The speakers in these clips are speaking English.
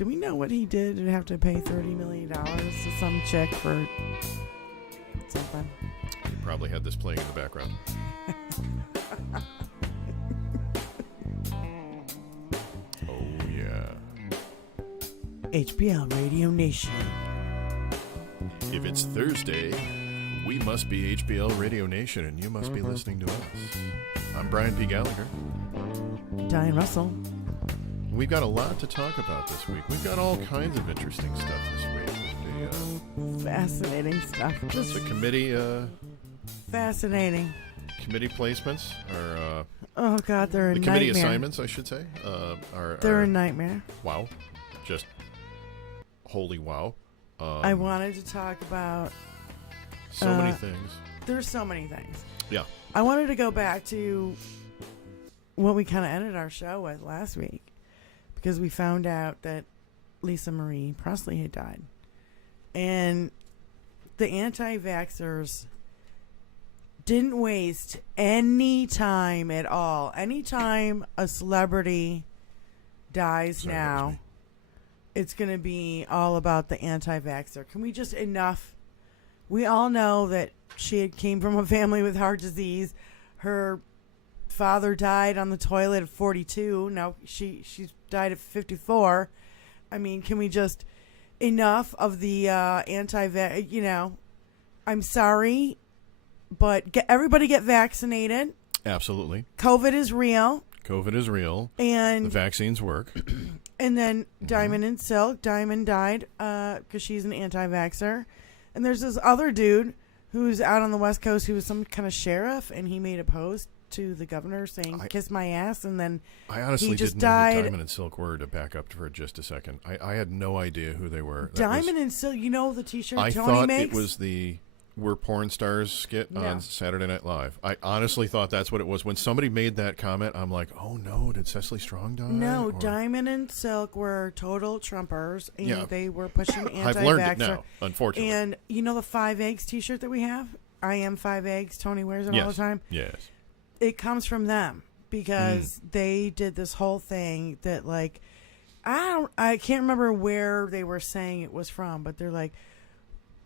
Do we know what he did and have to pay $30 million to some chick for something? He probably had this playing in the background. Oh, yeah. HBL Radio Nation. If it's Thursday, we must be HBL Radio Nation, and you must be listening to us. I'm Brian P. Gallagher. Diane Russell. We've got a lot to talk about this week. We've got all kinds of interesting stuff this week. Fascinating stuff. Just The committee fascinating. committee placements, or Oh, God, they're a the nightmare. committee assignments, I should say, They're are a nightmare. wow. Just holy wow. I wanted to talk about... So many things. There's so many things. Yeah. I wanted to go back to what we kind of ended our show with last week, because we found out that Lisa Marie Presley had died. And the anti-vaxxers didn't waste any time at all. Anytime a celebrity dies now, it's going to be all about the anti-vaxxer. Can we just enough? We all know that she came from a family with heart disease. Her father died on the toilet at 42. Now she died at 54. I mean, can we just enough of the anti-vax? You know, I'm sorry, but everybody get vaccinated. Absolutely. COVID is real. COVID is real. And the vaccines work. And then Diamond and Silk. Diamond died because she's an anti-vaxxer. And there's this other dude who's out on the West Coast who was some kind of sheriff, and he made a post to the governor saying, kiss my ass, and then I honestly he just didn't know died. who Diamond and Silk were, to back up for just a second. I had no idea who they were. Diamond and Silk, you know the t-shirt I Tony thought makes? it was the We're Porn Stars skit on Saturday Night Live. I honestly thought that's what it was. When somebody made that comment, I'm like, oh no, did Cecily Strong die? No, Diamond and Silk were total Trumpers, and they were pushing anti-vaxxer. I've learned it now, unfortunately. And you know the 5 eggs t-shirt that we have? I am 5 eggs. Tony wears it all the time. Yes. It comes from them because they did this whole thing that, like, I can't remember where they were saying it was from, but they're like,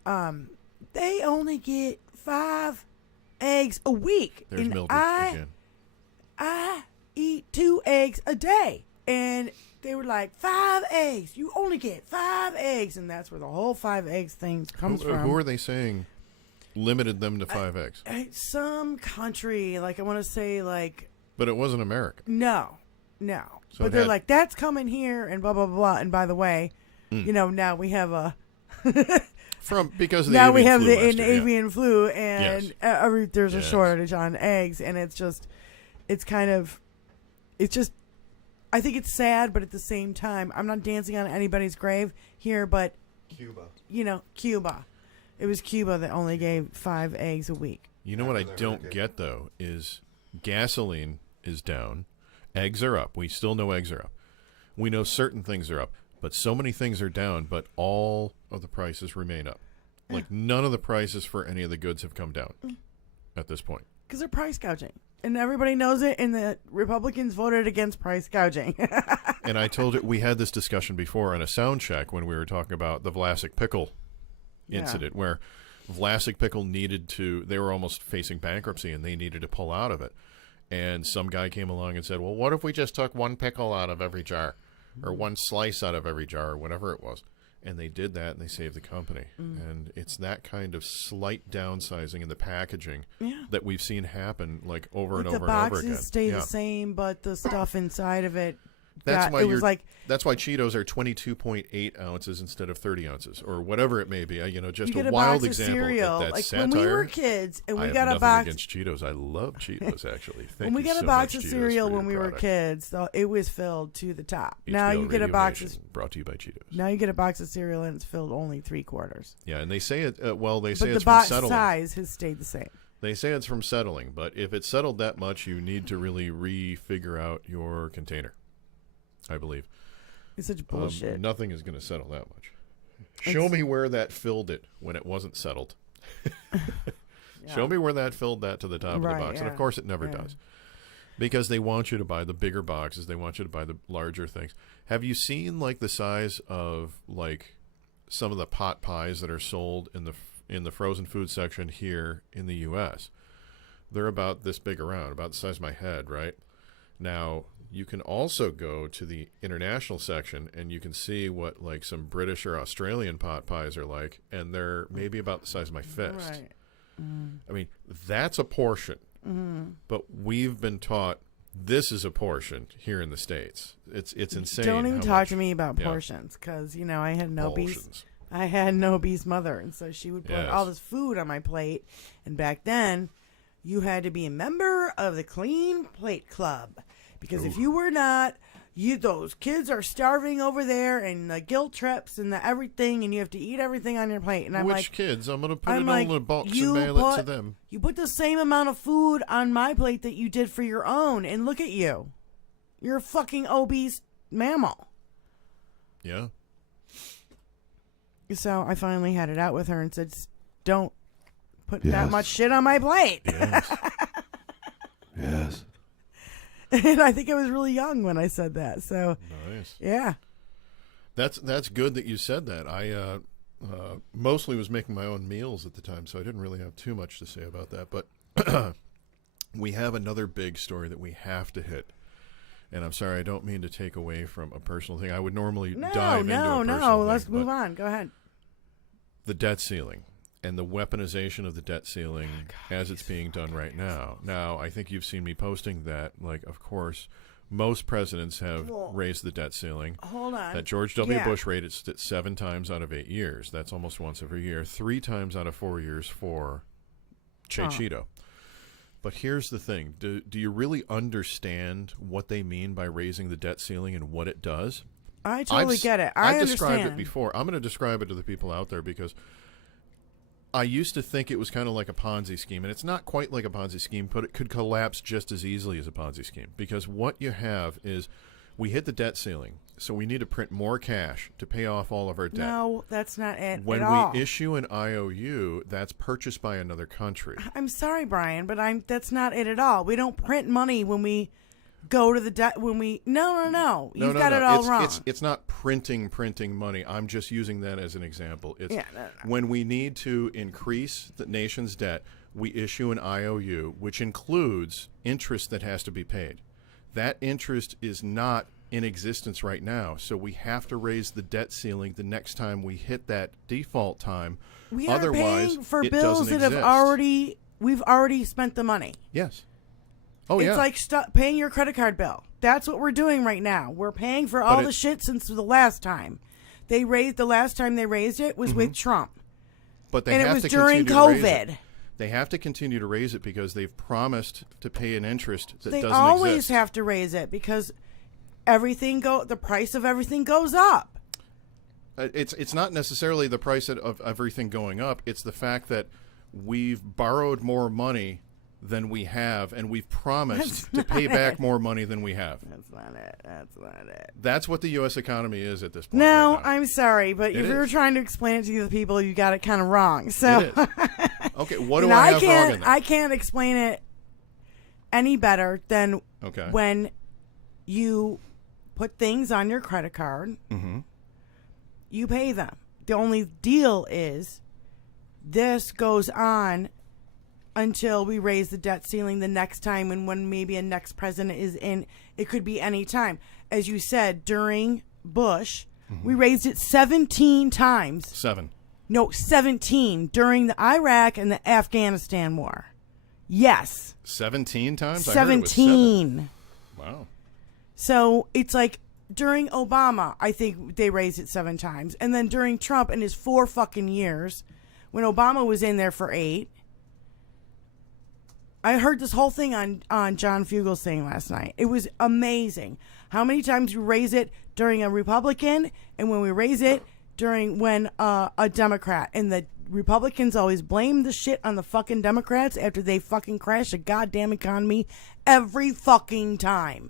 they only get 5 eggs a week. There's and Mildred again. I eat 2 eggs a day. And they were like, 5 eggs. You only get 5 eggs. And that's where the whole 5 eggs thing comes from. Who are they saying limited them to 5 eggs? Some country, like I want to say, like... But it wasn't America. No. So but they're like, that's coming here, and blah, blah, blah. And by the way, you know, now we have a... because of the now avian we have flu the last year, avian flu, and there's a Yes. shortage on eggs, and it's just, it's just, I think it's sad, but at the same time, I'm not dancing on anybody's grave here, but Cuba. You know, Cuba. It was Cuba that only gave 5 eggs a week. You know what I don't get, though, is gasoline is down. Eggs are up. We still know eggs are up. We know certain things are up. But so many things are down, but all of the prices remain up. Like, none of the prices for any of the goods have come down at this point. Because they're price gouging. And everybody knows it, and the Republicans voted against price gouging. And I told you, we had this discussion before on a sound check when we were talking about the Vlasic Pickle incident, where Vlasic Pickle they were almost facing bankruptcy, and they needed to pull out of it. And some guy came along and said, well, what if we just took 1 pickle out of every jar? Or 1 slice out of every jar, or whatever it was. And they did that, and they saved the company. And it's that kind of slight downsizing in the packaging that we've seen happen, like, over and over and over again. The boxes stay the same, but the stuff inside of it... That's why Cheetos are 22.8 ounces instead of 30 ounces, or whatever it may be. You know, just a wild example of that like satire. When we were kids, and we I got have a box against Cheetos. I love Cheetos, actually. When we got a box of cereal when we were kids, it was filled to the top. Now you get a box of brought to you by Cheetos. Now you get a box of cereal and it's filled only 3/4. Yeah, and they say it. They say but it's the from box settling. size has stayed the same. They say it's from settling, but if it's settled that much, you need to really refigure out your container, I believe. It's such bullshit. Nothing is going to settle that much. Show me where that filled it when it wasn't settled. Show me where that filled that to the top of the box. And, of course, it never does. Because they want you to buy the bigger boxes. They want you to buy the larger things. Have you seen like the size of like some of the pot pies that are sold in the frozen food section here in the U.S.? They're about this big around, about the size of my head, right? Now, you can also go to the international section and you can see what like some British or Australian pot pies are like, and they're maybe about the size of my fist. Right. Mm. I mean, that's a portion. Mm. But we've been taught this is a portion here in the States. It's insane. Don't even how talk much- to me about yeah. portions, because I had an obese. Portions. I had an obese mother, and so she would put Yes. all this food on my plate. And back then, you had to be a member of the Clean Plate Club, because if you were not, those kids are starving over there, and the guilt trips and the everything, and you have to eat everything on your plate. And I'm Which like, kids? I'm going to put I'm it like, all in a box you and mail it to put- them. you put the same amount of food on my plate that you did for your own, and look at you. You're a fucking obese mammal. Yeah. So I finally had it out with her and said, don't put that Yes. much shit on my plate. Yes. Yes. And I think I was really young when I said that. So, Nice. yeah. That's good that you said that. I mostly was making my own meals at the time, so I didn't really have too much to say about that. But we have another big story that we have to hit. And I'm sorry, I don't mean to take away from a personal thing. I would normally dive into a personal thing, Let's but move on. Go ahead. the debt ceiling and the weaponization of the debt ceiling as it's being done right now. Now, I think you've seen me posting that, like, of course, most presidents have raised the debt ceiling. Hold on. That George W. Yeah. Bush raised it 7 times out of 8 years. That's almost once every year. 3 times out of 4 years for Cheeto. But here's the thing. Do you really understand what they mean by raising the debt ceiling and what it does? I totally get it. I I've described understand. it before. I'm going to describe it to the people out there because I used to think it was kind of like a Ponzi scheme, and it's not quite like a Ponzi scheme, but it could collapse just as easily as a Ponzi scheme because what you have is we hit the debt ceiling, so we need to print more cash to pay off all of our debt. No, that's not it When at all. we issue an IOU, that's purchased by another country. I'm sorry, Brian, but that's not it at all. We don't print money when we go to the debt. No. You've got it all wrong. It's not printing money. I'm just using that as an example. It's No. when we need to increase the nation's debt, we issue an IOU, which includes interest that has to be paid. That interest is not in existence right now, so we have to raise the debt ceiling the next time we hit that default time. We are Otherwise, paying for it bills doesn't that exist. we've already spent the money. Yes. Oh, It's yeah. like paying your credit card bill. That's what we're doing right now. We're paying for all the shit since the last time. The last time they raised it was with Trump. But they And it have was to during continue to raise it. COVID. They have to continue to raise it because they've promised to pay an interest that They doesn't always exist. have to raise it because the price of everything goes up. It's not necessarily the price of everything going up. It's the fact that we've borrowed more money than we have, and we've promised to pay back more money than we have. That's not it. That's what the U.S. economy is at this point. No, right now. I'm sorry, but if It you were is. trying to explain it to the people, you got it kind of wrong. So It is. Okay, what do and I have wrong in that? I can't explain it any better than Okay. when you put things on your credit card, Mm-hmm. you pay them. The only deal is this goes on until we raise the debt ceiling the next time, and when maybe a next president is in. It could be any time. As you said, during Bush, we raised it 17 times. 7. No, 17 during the Iraq and the Afghanistan war. Yes. 17 times? I heard it was 17. Wow. So it's like during Obama, I think they raised it 7 times. And then during Trump in his 4 fucking years, when Obama was in there for 8, I heard this whole thing on John Fugel's thing last night. It was amazing how many times we raise it during a Republican and when we raise it during when a Democrat. And the Republicans always blame the shit on the fucking Democrats after they fucking crash the goddamn economy every fucking time.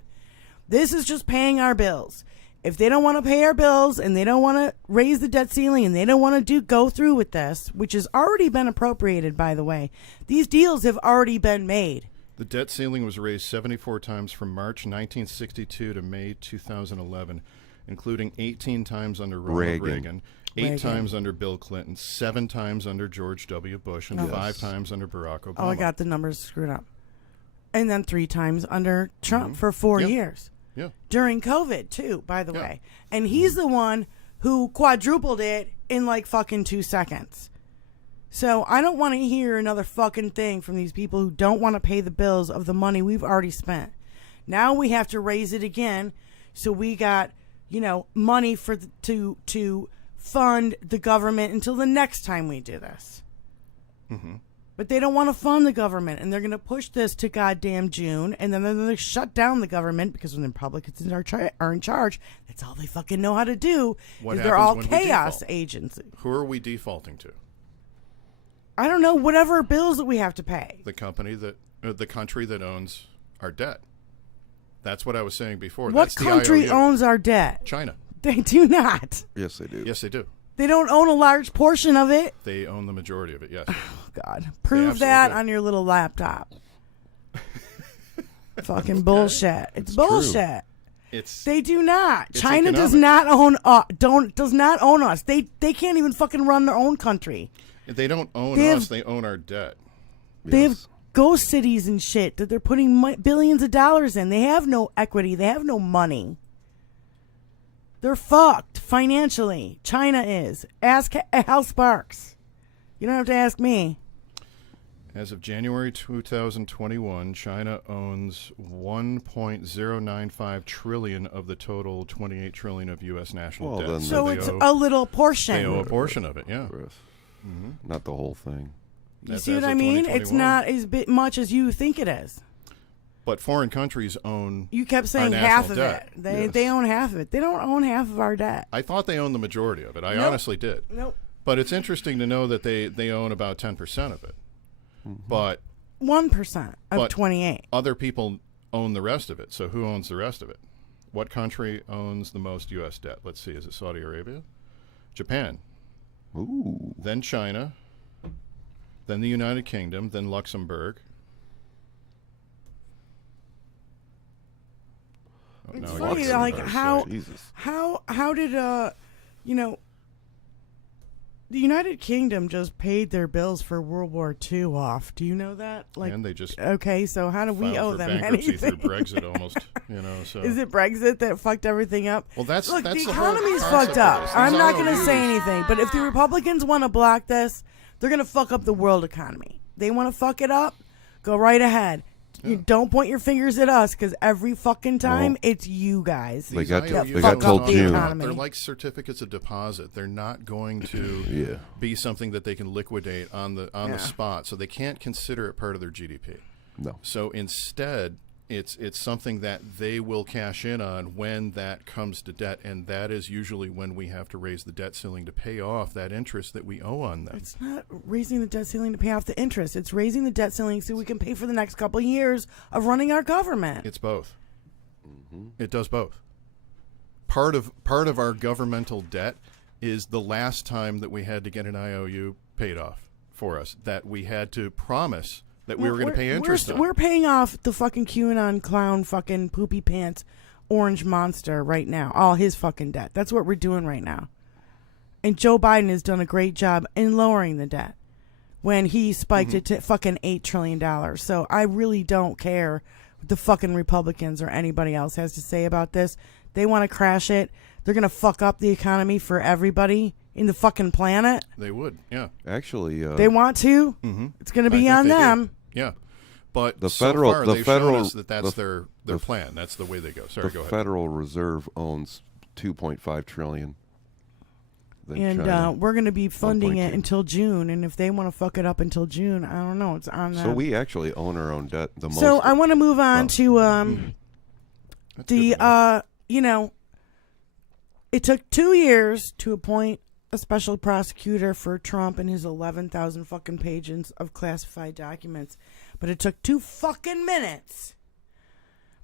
This is just paying our bills. If they don't want to pay our bills and they don't want to raise the debt ceiling and they don't want to go through with this, which has already been appropriated, by the way, these deals have already been made. The debt ceiling was raised 74 times from March 1962 to May 2011. including 18 times under Ronald Reagan, 8 times under Bill Clinton, 7 times under George W. Bush, and 5 times under Barack Obama. Oh, I got the numbers screwed up. And then 3 times under Trump for 4 years. Yeah. During COVID, too, by the way. And he's the one who quadrupled it in like fucking 2 seconds. So I don't want to hear another fucking thing from these people who don't want to pay the bills of the money we've already spent. Now we have to raise it again. So we got, money for to fund the government until the next time we do this. Mm-hmm. But they don't want to fund the government, and they're going to push this to goddamn June, and then they're going to shut down the government because when the Republicans are in charge, that's all they fucking know how to do. What they're all happens when we chaos default? agents. Who are we defaulting to? I don't know, whatever bills that we have to pay. The country that owns our debt. That's what I was saying before. What That's the country IOU. owns our debt? China. They do not. Yes, they do. Yes, they do. They don't own a large portion of it. They own the majority of it, yes. Oh, God. Prove that do. on your little laptop. Fucking bullshit. It's bullshit. They do not. China economics. does not own does not own us. They can't even fucking run their own country. They don't own us, they own our debt. They have ghost cities and shit that they're putting billions of dollars in. They have no equity. They have no money. They're fucked financially. China is. Ask Hal Sparks. You don't have to ask me. As of January 2021, China owns 1.095 trillion of the total 28 trillion of U.S. national debt. So it's a little portion. They owe a portion of it, yeah. Mm-hmm. Not the whole thing. You see what I mean? It's not as much as you think it is. But foreign countries own. You kept saying half of it. They own half of it. They don't own half of our debt. I thought they owned the majority of it. I Nope. honestly did. Nope. But it's interesting to know that they own about 10% of it. Mm-hmm. But 1% of 28. Other people own the rest of it. So who owns the rest of it? What country owns the most U.S. debt? Let's see. Is it Saudi Arabia? Japan. Ooh. Then China. Then the United Kingdom. Then Luxembourg. It's funny, like how did the United Kingdom just paid their bills for World War II off? Do you know that? Like, and they just so how do we owe them bankruptcy anything? through Brexit almost, So is it Brexit that fucked everything up? Well, that's the whole economy's concept fucked up. of this. I'm These not going to IOUs. say anything, but if the Republicans want to block this, they're going to fuck up the world economy. They want to fuck it up. Go right ahead. You don't point your fingers at us because every fucking time it's you guys. They got fuck till up the June. economy. They're like certificates of deposit. They're not going to be something that they can liquidate on the spot. So they can't consider it part of their GDP. No. So instead, it's something that they will cash in on when that comes to debt, and that is usually when we have to raise the debt ceiling to pay off that interest that we owe on them. It's not raising the debt ceiling to pay off the interest. It's raising the debt ceiling so we can pay for the next couple of years of running our government. It's both. Mm-hmm. It does both. Part of our governmental debt is the last time that we had to get an IOU paid off for us, that we had to promise that we were going to pay interest on. We're paying off the fucking QAnon clown fucking poopy pants orange monster right now. All his fucking debt. That's what we're doing right now. And Joe Biden has done a great job in lowering the debt when he spiked it to fucking $8 trillion. So I really don't care what the fucking Republicans or anybody else has to say about this. They want to crash it. They're going to fuck up the economy for everybody in the fucking planet. They would, yeah. Actually, they want to. Mm-hmm. It's going to be on them. Yeah, but the so federal, far the they've federal, shown us that that's their plan. That's the way they go. Sorry, go ahead. The Federal Reserve owns $2.5 trillion. And we're going to be funding it until June. And if they want to fuck it up until June, I don't know. It's on them. So we actually own our own debt the most. So I want to move on to it took 2 years to appoint a special prosecutor for Trump and his 11,000 fucking pages of classified documents. But it took 2 fucking minutes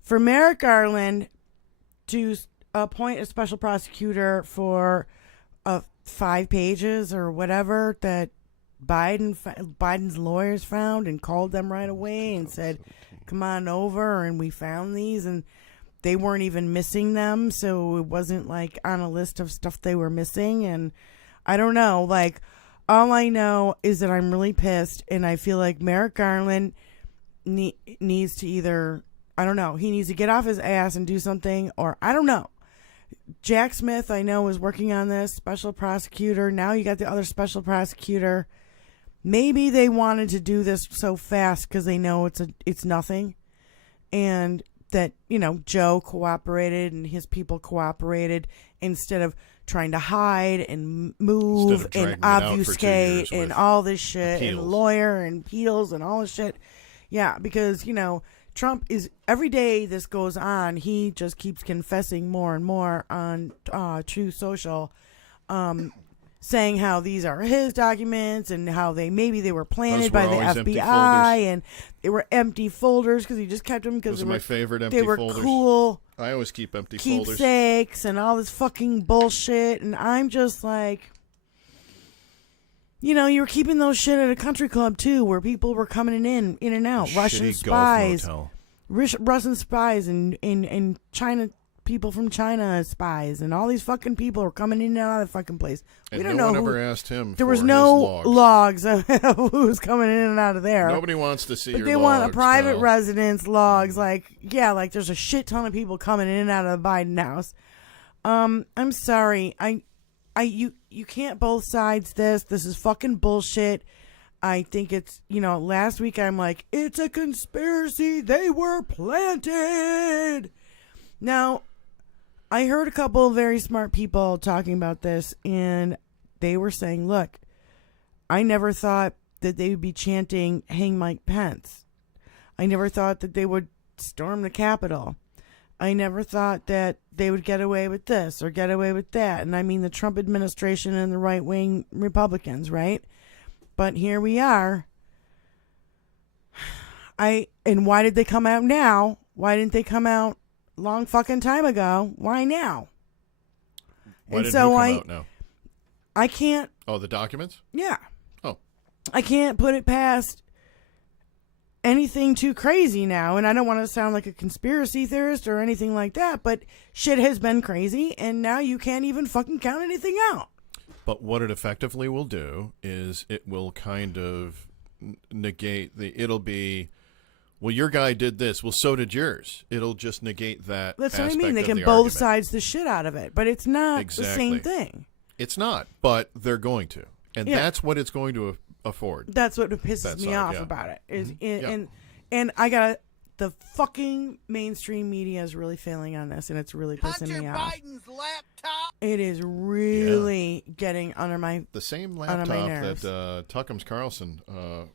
for Merrick Garland to appoint a special prosecutor for 5 pages or whatever that Biden's lawyers found and called them right away and said, come on over, and we found these. And they weren't even missing them, so it wasn't like on a list of stuff they were missing. And I don't know, like, all I know is that I'm really pissed, and I feel like Merrick Garland needs to either, I don't know, he needs to get off his ass and do something, or I don't know. Jack Smith, I know, is working on this, special prosecutor. Now you got the other special prosecutor. Maybe they wanted to do this so fast because they know it's nothing, and that, you know, Joe cooperated and his people cooperated instead of trying to hide and move and obfuscate and all this shit appeals. And lawyer and appeals and all this shit. Yeah, because, you know, Trump is, every day this goes on, he just keeps confessing more and more on Truth Social, saying how these are his documents and how they were planted by the FBI and they were empty folders because he just kept them because those are my favorite empty they were folders. Cool. I always keep empty folders. Keepsakes and all this fucking bullshit, and I'm just like, you know, you were keeping those shit at a country club too, where people were coming in and out, Russian spies, Russian spies, and China. People from China as spies, and all these fucking people are coming in and out of the fucking place. We and don't no know one who, ever asked him. There for was his no logs of who's coming in and out of there. Nobody wants to see. But your they logs, want a private pal. residence logs. Like, yeah, like there's a shit ton of people coming in and out of the Biden house. I'm sorry. You can't both sides this. This is fucking bullshit. I think it's, you know, last week I'm like, it's a conspiracy. They were planted. Now, I heard a couple of very smart people talking about this, and they were saying, look, I never thought that they would be chanting, hang Mike Pence. I never thought that they would storm the Capitol. I never thought that they would get away with this or get away with that. And I mean the Trump administration and the right-wing Republicans, right? But here we are. And why did they come out now? Why didn't they come out long fucking time ago? Why now? Why and did so who come out now? I can't. Oh, the documents? Yeah. Oh. I can't put it past anything too crazy now. And I don't want to sound like a conspiracy theorist or anything like that, but shit has been crazy, and now you can't even fucking count anything out. But what it effectively will do is it will kind of negate it'll be, well, your guy did this. Well, so did yours. It'll just negate that. That's what I aspect mean. They of can the both argument. sides the shit out of it, but it's not Exactly. the same thing. It's not, but they're going to. And Yeah. that's what it's going to afford. That's what pisses That me side, off yeah. about it. Is Yeah. and I got the fucking mainstream media is really failing on this, and it's really pissing me off. Biden's laptop. It is really getting under my The same my laptop nerves. that Tuckums Carlson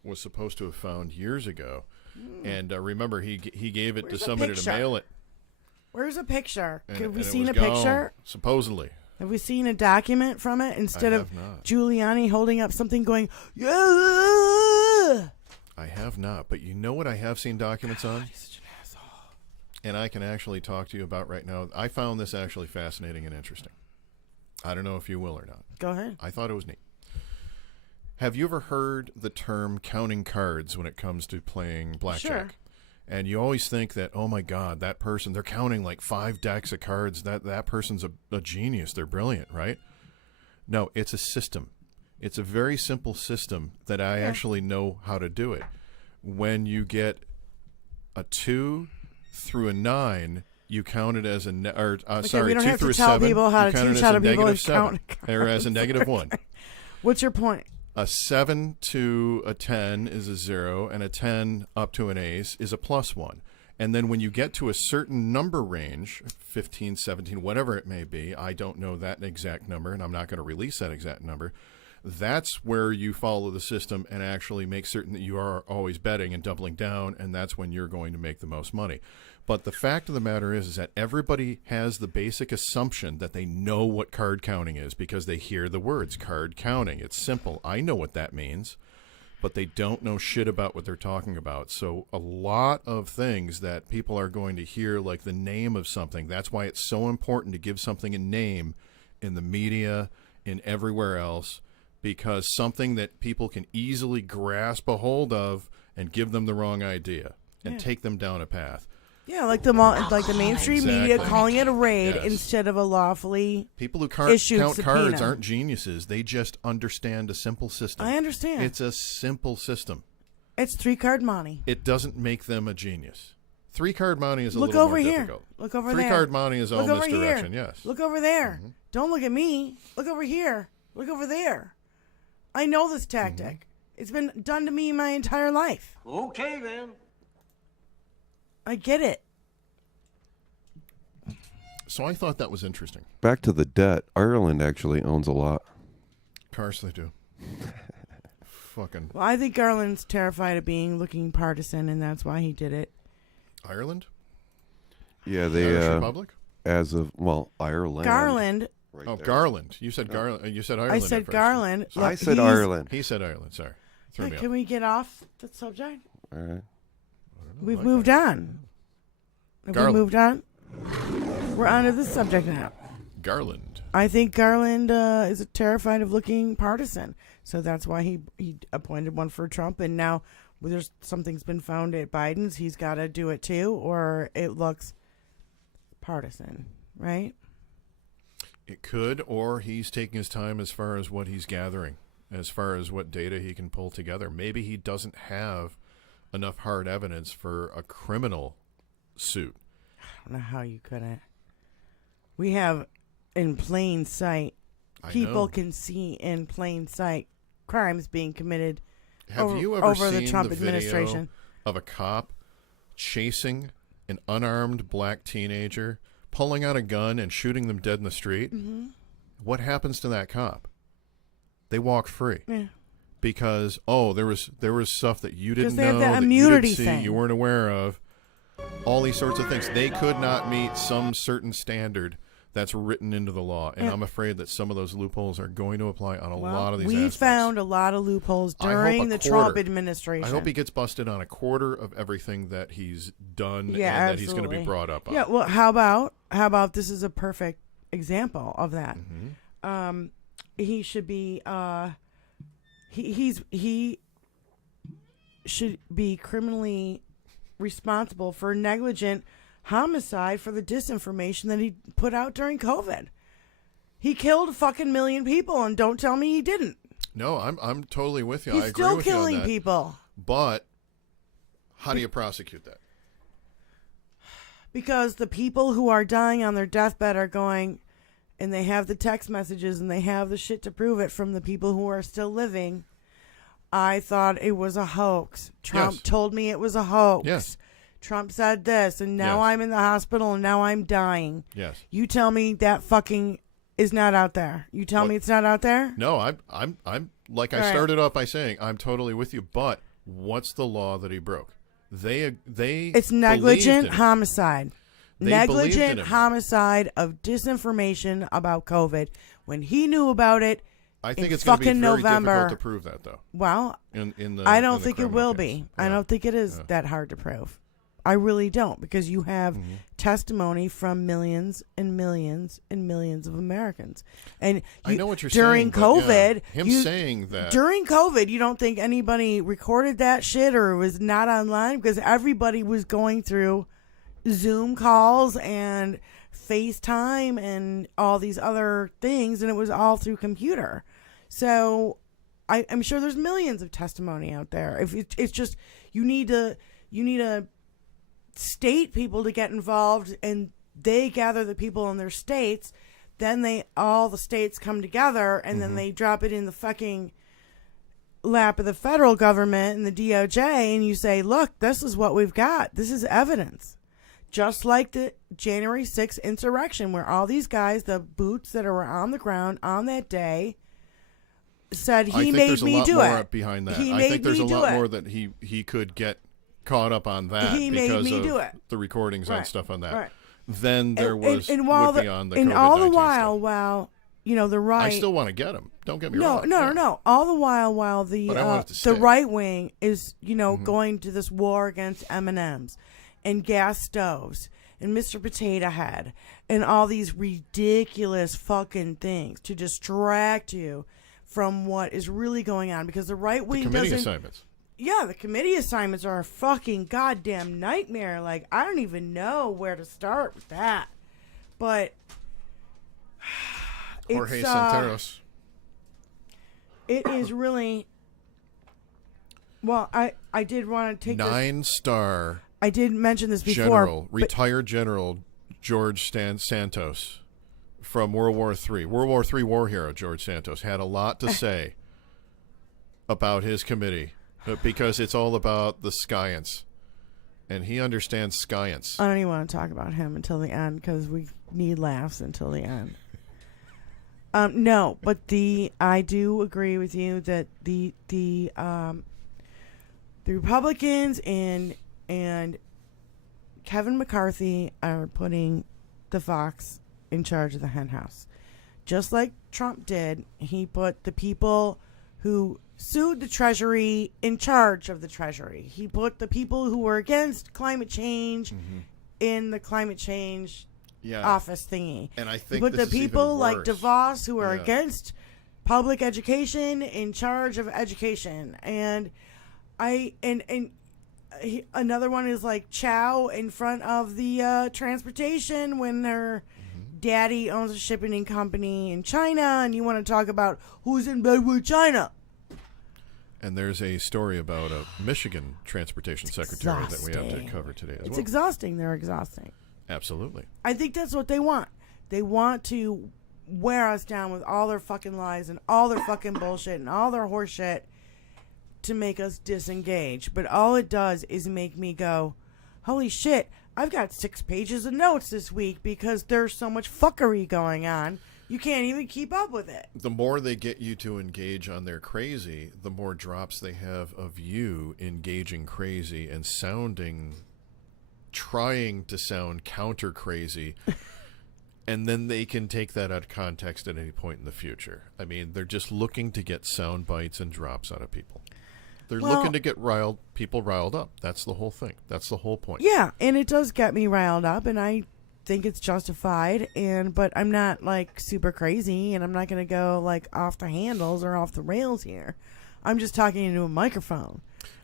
was supposed to have found years ago. And remember, he gave it Where's to the somebody to picture? mail it. Where's a picture? And, Have we and it seen was a picture? gone, supposedly. Have we seen a document from it instead of have not. Giuliani holding up something going, yeah? I have not. But you know what I have seen documents on? He's such an asshole. And I can actually talk to you about right now. I found this actually fascinating and interesting. I don't know if you will or not. Go ahead. I thought it was neat. Have you ever heard the term counting cards when it comes to playing blackjack? Sure. And you always think that, oh my God, that person, they're counting like 5 decks of cards. That person's a genius. They're brilliant, right? No, it's a system. It's a very simple system that I actually know how to do it. When you get a 2 through a 9, you count it as a we 2 don't through have to a tell 7. people how you to count it teach as other a people negative to count 7, or as a negative 1. What's your point? A 7 to a 10 is a 0, and a 10 up to an ace is a +1. And then when you get to a certain number range, 15, 17, whatever it may be, I don't know that exact number, and I'm not going to release that exact number. That's where you follow the system and actually make certain that you are always betting and doubling down, and that's when you're going to make the most money. But the fact of the matter is that everybody has the basic assumption that they know what card counting is because they hear the words card counting. It's simple. I know what that means, but they don't know shit about what they're talking about. So a lot of things that people are going to hear, like the name of something, that's why it's so important to give something a name in the media, in everywhere else, because something that people can easily grasp a hold of and give them the wrong idea and take them down a path. Yeah, like the mainstream media Exactly. calling it a raid Yes. instead of a lawfully. People who Issued count subpoena. cards aren't geniuses. They just understand a simple system. I understand. It's a simple system. It's 3-card money. It doesn't make them a genius. 3-card money is a Look little over more here. difficult. Look over there. 3-card money is all Look over misdirection, here. yes. Look over there. Don't look at me. Look over here. Look over there. I know this tactic. It's been done to me my entire life. Okay, then. I get it. So I thought that was interesting. Back to the debt. Ireland actually owns a lot. Of course they do. Fucking Well, I think Garland's terrified of looking partisan, and that's why he did it. Ireland? Yeah, Irish they Republic? as of Ireland. Garland. Right Oh, there. Garland. You said Garland. You said Ireland. I at said first. Garland. I Look, said he's- Ireland. He said Ireland. Sorry. Threw Yeah, me can off. we get off the subject? All right. We've like moved on. Have Garland. we moved on? We're on to this subject now. Garland. I think Garland is terrified of looking partisan, so that's why he appointed one for Trump. And now, there's something's been found at Biden's, he's got to do it too, or it looks partisan, right? It could, or he's taking his time as far as what he's gathering, as far as what data he can pull together. Maybe he doesn't have enough hard evidence for a criminal suit. I don't know how you couldn't. We have in plain sight. I People know. can see in plain sight crimes being committed Have you ever over seen the Trump video administration. of a cop chasing an unarmed black teenager, pulling out a gun and shooting them dead in the street? Mm-hmm. What happens to that cop? They walk free. Yeah. Because there was stuff that you didn't they have know, that that immunity you didn't see, thing. you weren't aware of. All these sorts of things. They could not meet some certain standard that's written into the law, and Yeah. I'm afraid that some of those loopholes are going to apply on a lot of these we aspects. found a lot of loopholes I hope during a the Trump quarter. administration. I hope he gets busted on a quarter of everything that he's done Yeah, and that he's going to be absolutely. brought up on. Yeah, well, how about this is a perfect example of that. He should be he should be criminally responsible for negligent homicide for the disinformation that he put out during COVID. He killed a fucking million people, and don't tell me he didn't. No, I'm totally with you. He's I agree still with you on killing that. people. But how do you prosecute that? Because the people who are dying on their deathbed are going, and they have the text messages and they have the shit to prove it from the people who are still living. I thought it was a hoax. Trump Yes. told me it was a hoax. Yes. Trump said this, and now Yes. I'm in the hospital, and now I'm dying. Yes. You tell me that fucking is not out there. You tell What? me it's not out there? No, I'm like I All right. started off by saying I'm totally with you. But what's the law that he broke? They It's negligent homicide. They believed in Negligent him. homicide of disinformation about COVID when he knew about it. I think in it's going to be fucking very November. difficult to prove that, though. Well, In the I in don't the think it criminal will case. be. I Yeah. don't think it is Yeah. that hard to prove. I really don't, because you have testimony from millions and millions and millions of Americans. And I know what you're during saying. but, COVID, yeah, him saying that during COVID, you don't think anybody recorded that shit or was not online, because everybody was going through Zoom calls and FaceTime and all these other things, and it was all through computer. So I'm sure there's millions of testimony out there. If it's just you need to state people to get involved, and they gather the people in their states. Then all the states come together, and then they drop it in the fucking lap of the federal government and the DOJ, and you say, look, this is what we've got. This is evidence. Just like the January 6th insurrection, where all these guys, the boots that are on the ground on that day, said I he think made there's a me lot do more it. behind that. He I made think there's me a do lot it. more that he could get caught up on that He made because me of do it. the recordings on Right. stuff on that. Right. Then there was and while would be on the and COVID-19 all the stuff. while the right. I still want to get him. Don't get me No, wrong. no, Yeah. no, no. All the while the But I want it to the stay. right wing is going to this war against M&Ms and gas stoves and Mr. Potato Head and all these ridiculous fucking things to distract you from what is really going on, because the right wing Committee doesn't. assignments. yeah, the committee assignments are a fucking goddamn nightmare. Like, I don't even know where to start with that. But Jorge it's, Santeros. it is really. Well, I did want to take 9-star. I did mention this before. General, retired General George Santos from World War III. World War III war hero George Santos had a lot to say about his committee because it's all about the science. And he understands science. I don't even want to talk about him until the end because we need laughs until the end. No, but I do agree with you that the Republicans and Kevin McCarthy are putting the fox in charge of the hen house. Just like Trump did, he put the people who sued the Treasury in charge of the Treasury. He put the people who were against climate change in the climate change office thingy. And I think he put the people like DeVos who are Yeah. against public education in charge of education. And another one is like Chow in front of the transportation when their daddy owns a shipping company in China, and you want to talk about who's in bed with China. And there's a story about a Michigan transportation secretary that we have to cover today as well. It's exhausting. They're exhausting. Absolutely. I think that's what they want. They want to wear us down with all their fucking lies and all their fucking bullshit and all their horse shit to make us disengage. But all it does is make me go, holy shit, I've got 6 pages of notes this week because there's so much fuckery going on. You can't even keep up with it. The more they get you to engage on their crazy, the more drops they have of you engaging crazy and trying to sound counter crazy. And then they can take that out of context at any point in the future. I mean, they're just looking to get sound bites and drops out of people. They're looking to get people riled up. That's the whole thing. That's the whole point. Yeah, and it does get me riled up, and I think it's justified. But I'm not like super crazy, and I'm not going to go like off the handles or off the rails here. I'm just talking into a microphone.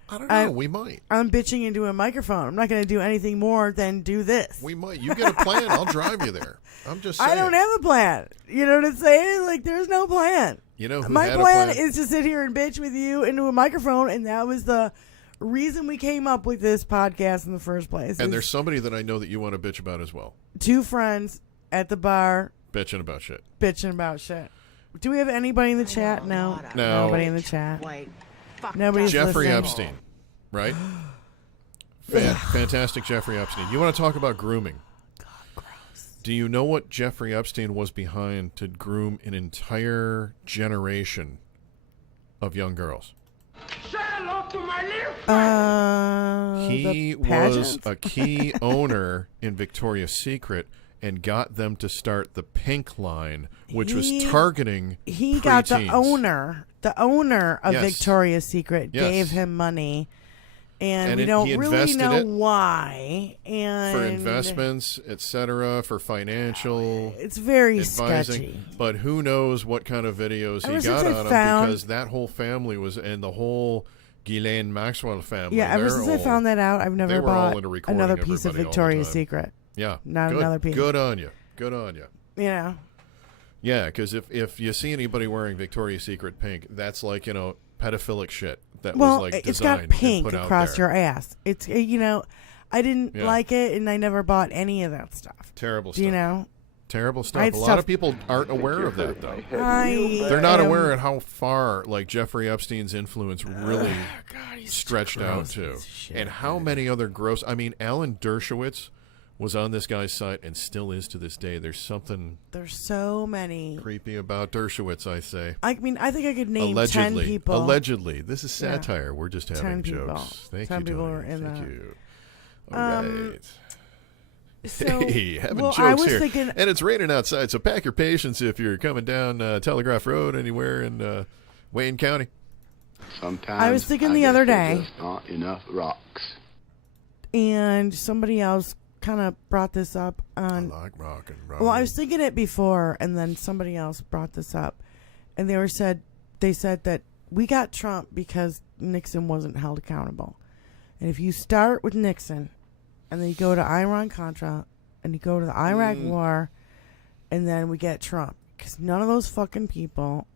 I don't know. We might. I'm bitching into a microphone. I'm not going to do anything more than do this. We might. You get a plan, I'll drive you there. I'm just saying. I don't have a plan. You know what I'm saying? Like, there's no plan. You know who My had plan a plan is to sit here and bitch with you into a microphone, and that was the reason we came up with this podcast in the first place. And there's somebody that I know that you want to bitch about as well. 2 friends at the bar Bitching about shit. Do we have anybody in the chat? No. No. Nobody in the chat. Nobody's Jeffrey listening. Epstein, right? Fantastic Jeffrey Epstein. You want to talk about grooming? God, gross. Do you know what Jeffrey Epstein was behind to groom an entire generation of young girls? He was a key owner in Victoria's Secret and got them to start the Pink line, which was targeting He preteens. got the owner of Yes. Victoria's Secret Yes. gave him money. And we he don't really invested know it why. And for investments, etc., for financial it's very advising. sketchy. But who knows what kind of videos Ever he since got I on found- him, because that whole family was, and the whole Ghislaine Maxwell family. Yeah, ever they're since I all- found that out, I've they never were all bought into recording another piece of everybody all the Victoria's time. Secret. Yeah, Not good, another piece. Good on you. Good on you. You know. Yeah, because if you see anybody wearing Victoria's Secret pink, that's like, pedophilic shit that was like it's designed got pink and put across out there. your ass. It's I didn't like it, and I never bought any of that stuff. Terrible stuff. Terrible I stuff. had A lot stuff- of people aren't aware of that, though. They're They're not aware of how far, like, Jeffrey Epstein's influence really he's stretched a out gross to. piece of shit, And how many other gross... I mean, Alan Dershowitz was on this guy's site and still is to this day. There's something There's so many. creepy about Dershowitz, I say. I mean, I think I could name Allegedly. 10 people. Allegedly. This is satire. We're just 10 having people. jokes. Thank 10 you, people Tony. were in Thank that. you. All right. So, Hey, having well, jokes I was here. thinking, And it's raining outside, so pack your patience if you're coming down Telegraph Road anywhere in Wayne County. Sometimes I was thinking the guess other there day- just aren't enough rocks. and somebody else kind of brought this up on. I like rock and roll. Well, I was thinking it before, and then somebody else brought this up, and they said that we got Trump because Nixon wasn't held accountable. And if you start with Nixon, and then you go to Iran-Contra, and you go to the Iraq War, and then we get Trump. Because none of those fucking people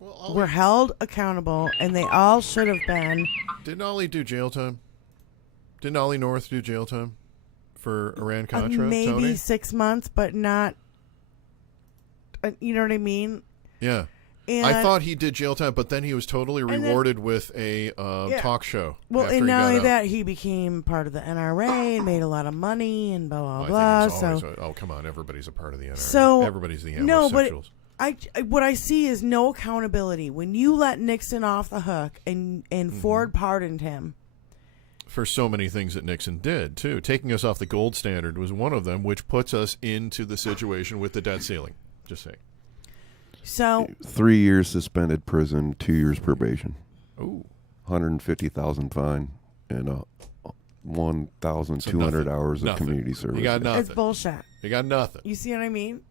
were held accountable, and they all should have been. Didn't Ollie do jail time? Didn't Ollie North do jail time for Iran-Contra, maybe Tony? 6 months, but not... you know what I mean? Yeah. And I thought he did jail time, but then he was totally rewarded with a talk show. Well, after and he not got only out. that, he became part of the NRA and made a lot of money and blah, blah, Well, blah. I think it's So, always come on, everybody's a part of the NRA. So- Everybody's the no, but homosexuals. what I see is no accountability. When you let Nixon off the hook and Ford pardoned him. For so many things that Nixon did, too. Taking us off the gold standard was one of them, which puts us into the situation with the debt ceiling. Just saying. So 3 years suspended prison, 2 years probation, Ooh. 150,000 fine, and 1,200 nothing. hours of Nothing. community service. You got it's nothing. bullshit. You got nothing. You see what I mean?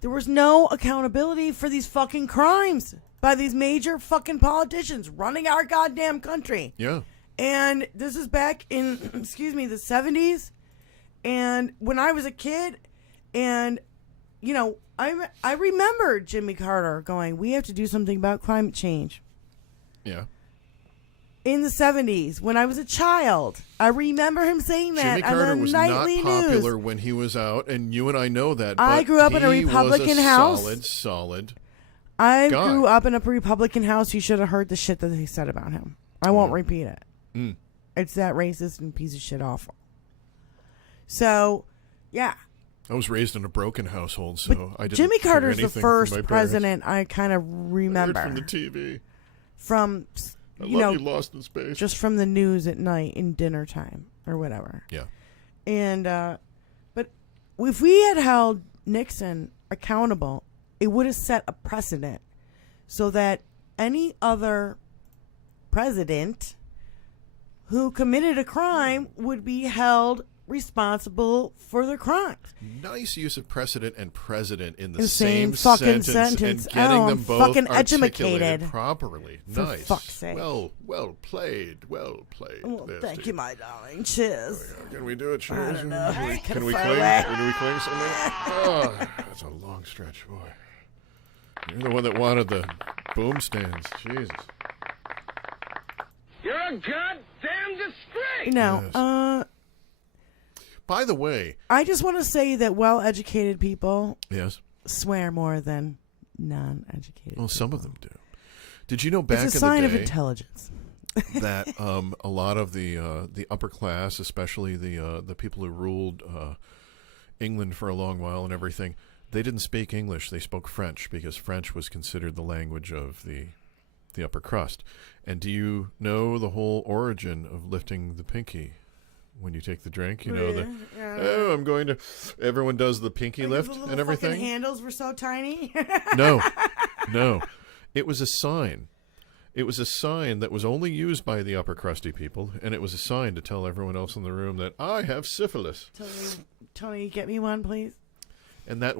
There was no accountability for these fucking crimes by these major fucking politicians running our goddamn country. Yeah. And this is back in, the 70s. And when I was a kid, and, you know, I remember Jimmy Carter going, we have to do something about climate change. Yeah. In the 70s, when I was a child, I remember him saying that Jimmy Carter on the was not nightly popular news. when he was out, and you and I know that. But I grew up in a he Republican was a house. solid. I guy. grew up in a Republican house. You should have heard the shit that they said about him. I won't repeat it. Mm. It's that racist and piece of shit awful. So, yeah. I was raised in a broken household, so I didn't Jimmy hear Carter's the anything from my first parents. president I kind of I remember heard from the TV. from, I you love know, you, Lost in Space. just from the news at night in dinner time or whatever. Yeah. And, but if we had held Nixon accountable, it would have set a precedent so that any other president who committed a crime would be held responsible for their crimes. Nice use of precedent and president in the The same fucking sentence and sentence. getting Oh, them I'm both fucking articulated educated. properly. For Nice. fuck's sake. Well played. Well played. Well, there, thank Steve. you, my darling. Cheers. Can we do it? Cheers. I don't know. Can we Far cling? away. Or do we cling something? Oh, that's a long stretch, boy. You're the one that wanted the boom stands. Jesus. You're a goddamn disgrace! No, Yes. By the way, I just want to say that well-educated people yes. swear more than non-educated. Well, some of them do. Did you know back It's a in sign the of day intelligence. that a lot of the upper class, especially the people who ruled England for a long while and everything, they didn't speak English. They spoke French because French was considered the language of the upper crust. And do you know the whole origin of lifting the pinky when you take the drink? You know oh, I'm going to. Everyone does the pinky lift the little and everything. fucking handles were so tiny. No. It was a sign. It was a sign that was only used by the upper crusty people, and it was a sign to tell everyone else in the room that I have syphilis. Tony, get me one, please. And that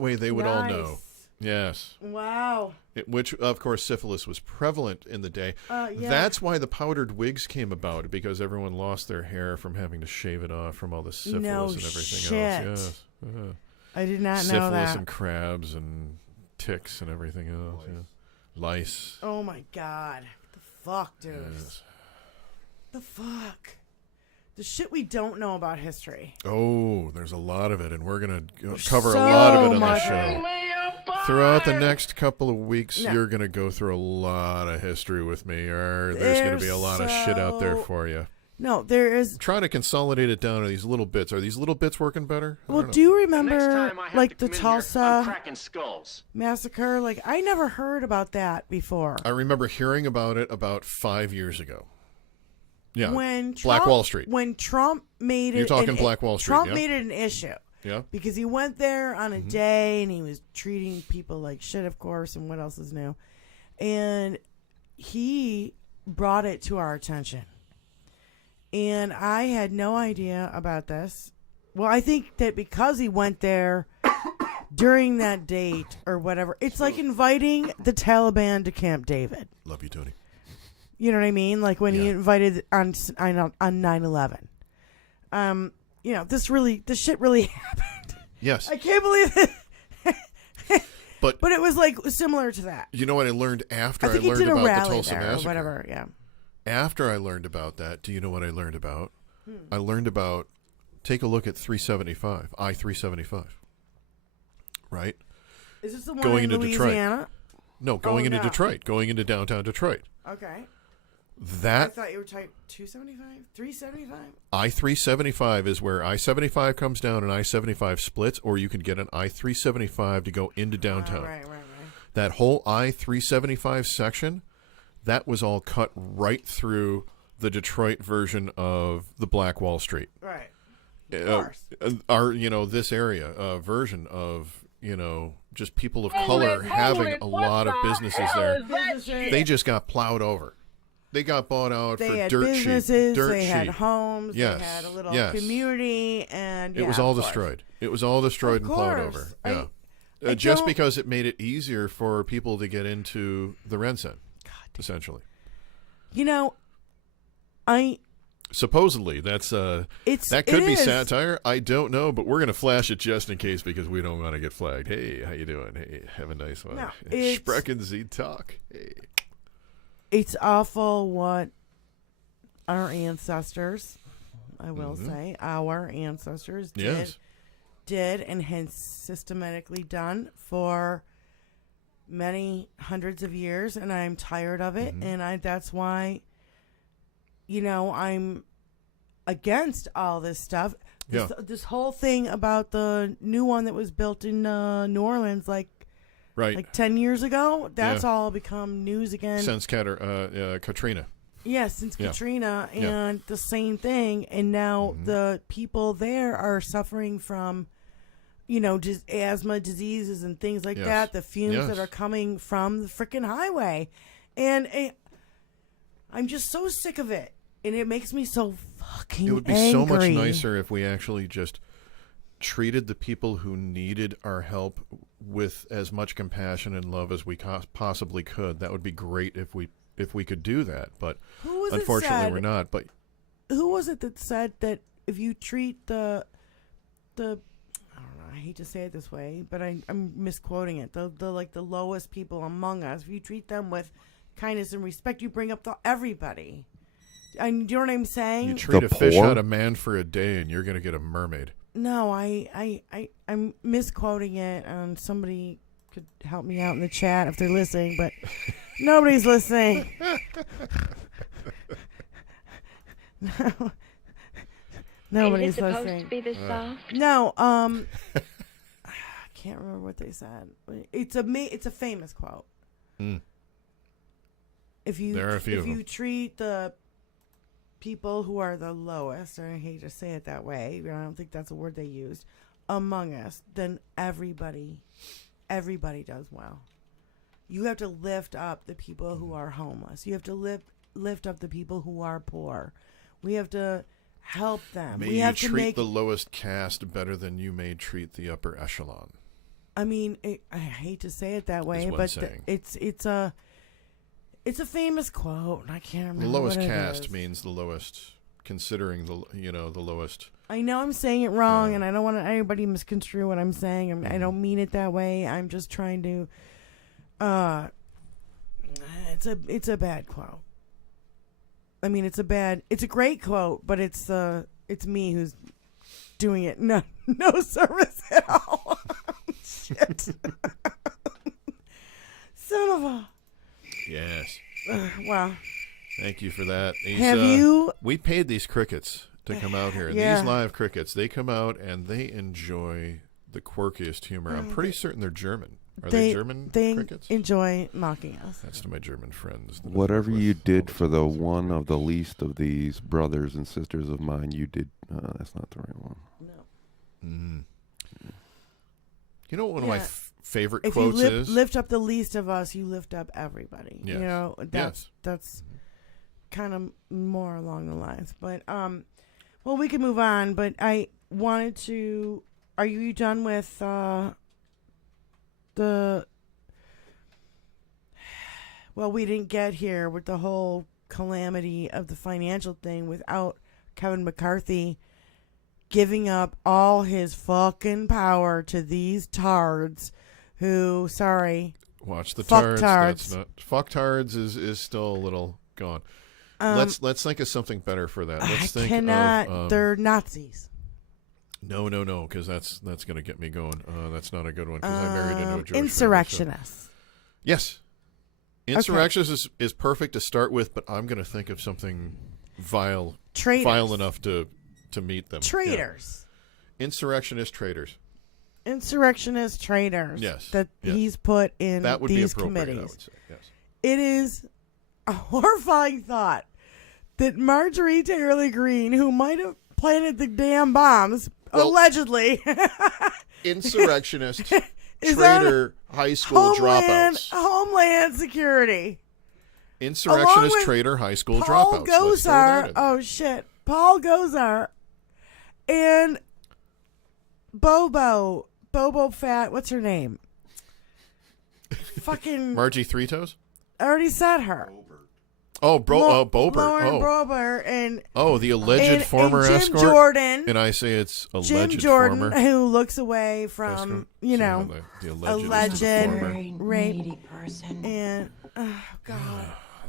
way they would all know. Nice. Yes. Wow. Which, of course, syphilis was prevalent in the day. Yeah. That's why the powdered wigs came about, because everyone lost their hair from having to shave it off from all the syphilis No and everything shit. else. Yes. I did not know Syphilis that. and crabs and ticks and everything else. Yeah. Lice. Oh my god. What the fuck, dude? Yes. The fuck? The shit we don't know about history. Oh, there's a lot of it, and we're going to cover So a lot of it on the much. show. Me apart! Throughout the next couple of weeks, No. you're going to go through a lot of history with me. There's going to be a lot of shit out there for you. No, there is. I'm trying to consolidate it down to these little bits. Are these little bits working better? I Well, don't know. do you Next remember time I have like to the come in here, I'm Tulsa cracking skulls. massacre? Like I never heard about that before. I remember hearing about it about 5 years ago. Yeah, When Black Trump- Wall Street. When Trump made it, You're talking Black Wall Street, Trump yeah? made it an issue Yeah, because he went there on a day and he was treating people like shit, of course. And what else is new? And he brought it to our attention, and I had no idea about this. Well, I think that because he went there during that date or whatever. It's like inviting the Taliban to Camp David. Love you, Tony. You know what I mean? Like when he Yeah. invited on 9/11. This shit really happened. Yes. I can't believe it. But But it was like similar to that. you know what I learned after I I think he learned did a about the rally Tulsa there or Massacre? whatever. Yeah. After I learned about that, do you know what I learned about? I learned about, take a look at 375, I-375. Right? Is this the one Going in into Detroit. Louisiana? No, going into no. Detroit, going into downtown Detroit. Okay. I That thought you were type 275, 375. I-375 is where I-75 comes down and I-75 splits, or you can get an I-375 to go into downtown. Right. That whole I-375 section, that was all cut right through the Detroit version of the Black Wall Street. Right. Of course. This area version of, just people of color having a lot of businesses there. They just got plowed over. They got bought out They for had dirt businesses, cheap. they had homes, Yes, they had a little yes. community, and It was all destroyed. It was all destroyed and plowed over. course. Yeah. I Just don't- because it made it easier for people to get into the Rensen, essentially. Supposedly, that could be satire. I don't know, but we're going to flash it just in case because we don't want to get flagged. Hey, how you doing? Hey, have a nice one. No, Sprechen Sie Talk. Hey. It's awful what our ancestors, I will say, our ancestors did and has systematically done for many hundreds of years, and I'm tired of it, and that's why, I'm against all this stuff. This whole thing about the new one that was built in New Orleans, like 10 years ago, that's all become news again. Since Katrina. Yes, since Katrina, and the same thing, and now the people there are suffering from, just asthma diseases and things like that, the fumes that are coming from the freaking highway, and I'm just so sick of it, and it makes me so fucking It would be angry. so much nicer if we actually just treated the people who needed our help with as much compassion and love as we possibly could. That would be great if we could do that, but unfortunately we're not. But who was it that said that if you treat the I don't know, I hate to say it this way, but I'm misquoting it, the lowest people among us, if you treat them with kindness and respect, you bring up everybody. And do you know what I'm saying? you treat The a fish poor? out of man for a day and you're going to get a mermaid. No, I'm misquoting it, and somebody could help me out in the chat if they're listening, but nobody's listening. No. Nobody's Is it supposed listening. to be this soft? No, I can't remember what they said. It's a famous quote. If you There are a few if of you them. treat the people who are the lowest, and I hate to say it that way, but I don't think that's a word they used, among us, then everybody does well. You have to lift up the people who are homeless. You have to lift up the people who are poor. We have to help them. May we you have to treat make the lowest caste better than you may treat the upper echelon. I mean, I hate to say it that way, one but saying. it's a famous quote. I can't remember. The lowest what it caste is. means the lowest, considering the lowest. I know I'm saying it wrong, Yeah. and I don't want anybody to misconstrue what I'm saying. I don't mean it that way. I'm just trying to. It's a bad quote. I mean, it's a great quote, but it's me who's doing it. No service at all. Shit. Son of a. Yes. Wow. Thank you for that. Have you? We paid these crickets to come out here. Yeah. These live crickets, they come out and they enjoy the quirkiest humor. I'm pretty certain they're German. Are they German They crickets? enjoy mocking us. That's to my German friends. that I Whatever work you with all did the for the time. one of the least of these brothers and sisters of mine, you did. That's not the right one. No. Mm. You know what one of my Yeah. favorite If you quotes is? lift up the least of us, you lift up everybody. Yes. You know, Yes. that's kind of more along the lines. But well, we can move on. But I wanted to. Are you done with well, we didn't get here with the whole calamity of the financial thing without Kevin McCarthy giving up all his fucking power to these tards who, sorry, Watch the fuck tards. tards. That's not fucktards is still a little gone. Let's think of something better for that. Let's think of, they're Nazis. No, because that's going to get me going. That's not a good one because I married into a Jewish family, so- Insurrectionists. Yes. Insurrectionists is perfect to start with, but I'm going to think of something vile enough to meet them. Traitors. Yeah. Insurrectionist traitors. Insurrectionist traitors. Yes. That yes. he's put in that would these be appropriate, committees. I would say. Yes. It is a horrifying thought that Marjorie Taylor Greene, who might have planted the damn bombs, allegedly, insurrectionist, is traitor, high school dropouts. Homeland Security. Insurrectionist, traitor, high school Paul dropouts. Let's throw that in. Oh, shit. Paul Gosar and Bobo Fat. What's her name? Fucking Margie Three Toes? I already said her. Oh, Boebert. Lauren Boebert and the alleged former and Jim escort. Jordan. And I say it's alleged Jim Jordan, former. who looks away from escort. The alleged former. rape. And oh god,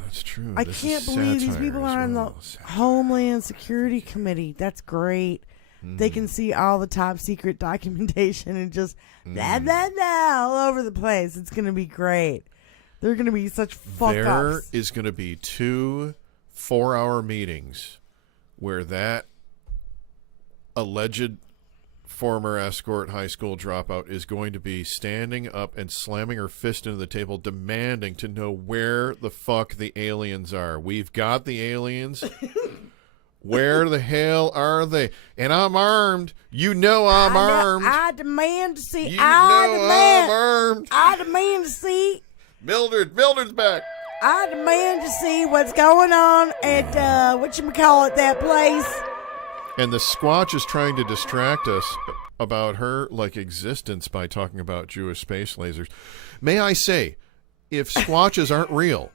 That's true. I This can't is believe these satire people as are on the well. Satire. Homeland Security Committee. That's great. They can see all the top secret documentation and just blah blah blah all over the place. It's gonna be great. They're going to be such fuck There ups. is going to be 2 4-hour meetings where that alleged former escort high school dropout is going to be standing up and slamming her fist into the table, demanding to know where the fuck the aliens are. We've got the aliens. Where the hell are they? And I'm armed. You know I'm armed. I demand to see. I'm armed. I demand to see. Mildred's back. I demand to see what's going on at that place. And the Squatch is trying to distract us about her existence by talking about Jewish space lasers. May I say, if Squatches aren't real,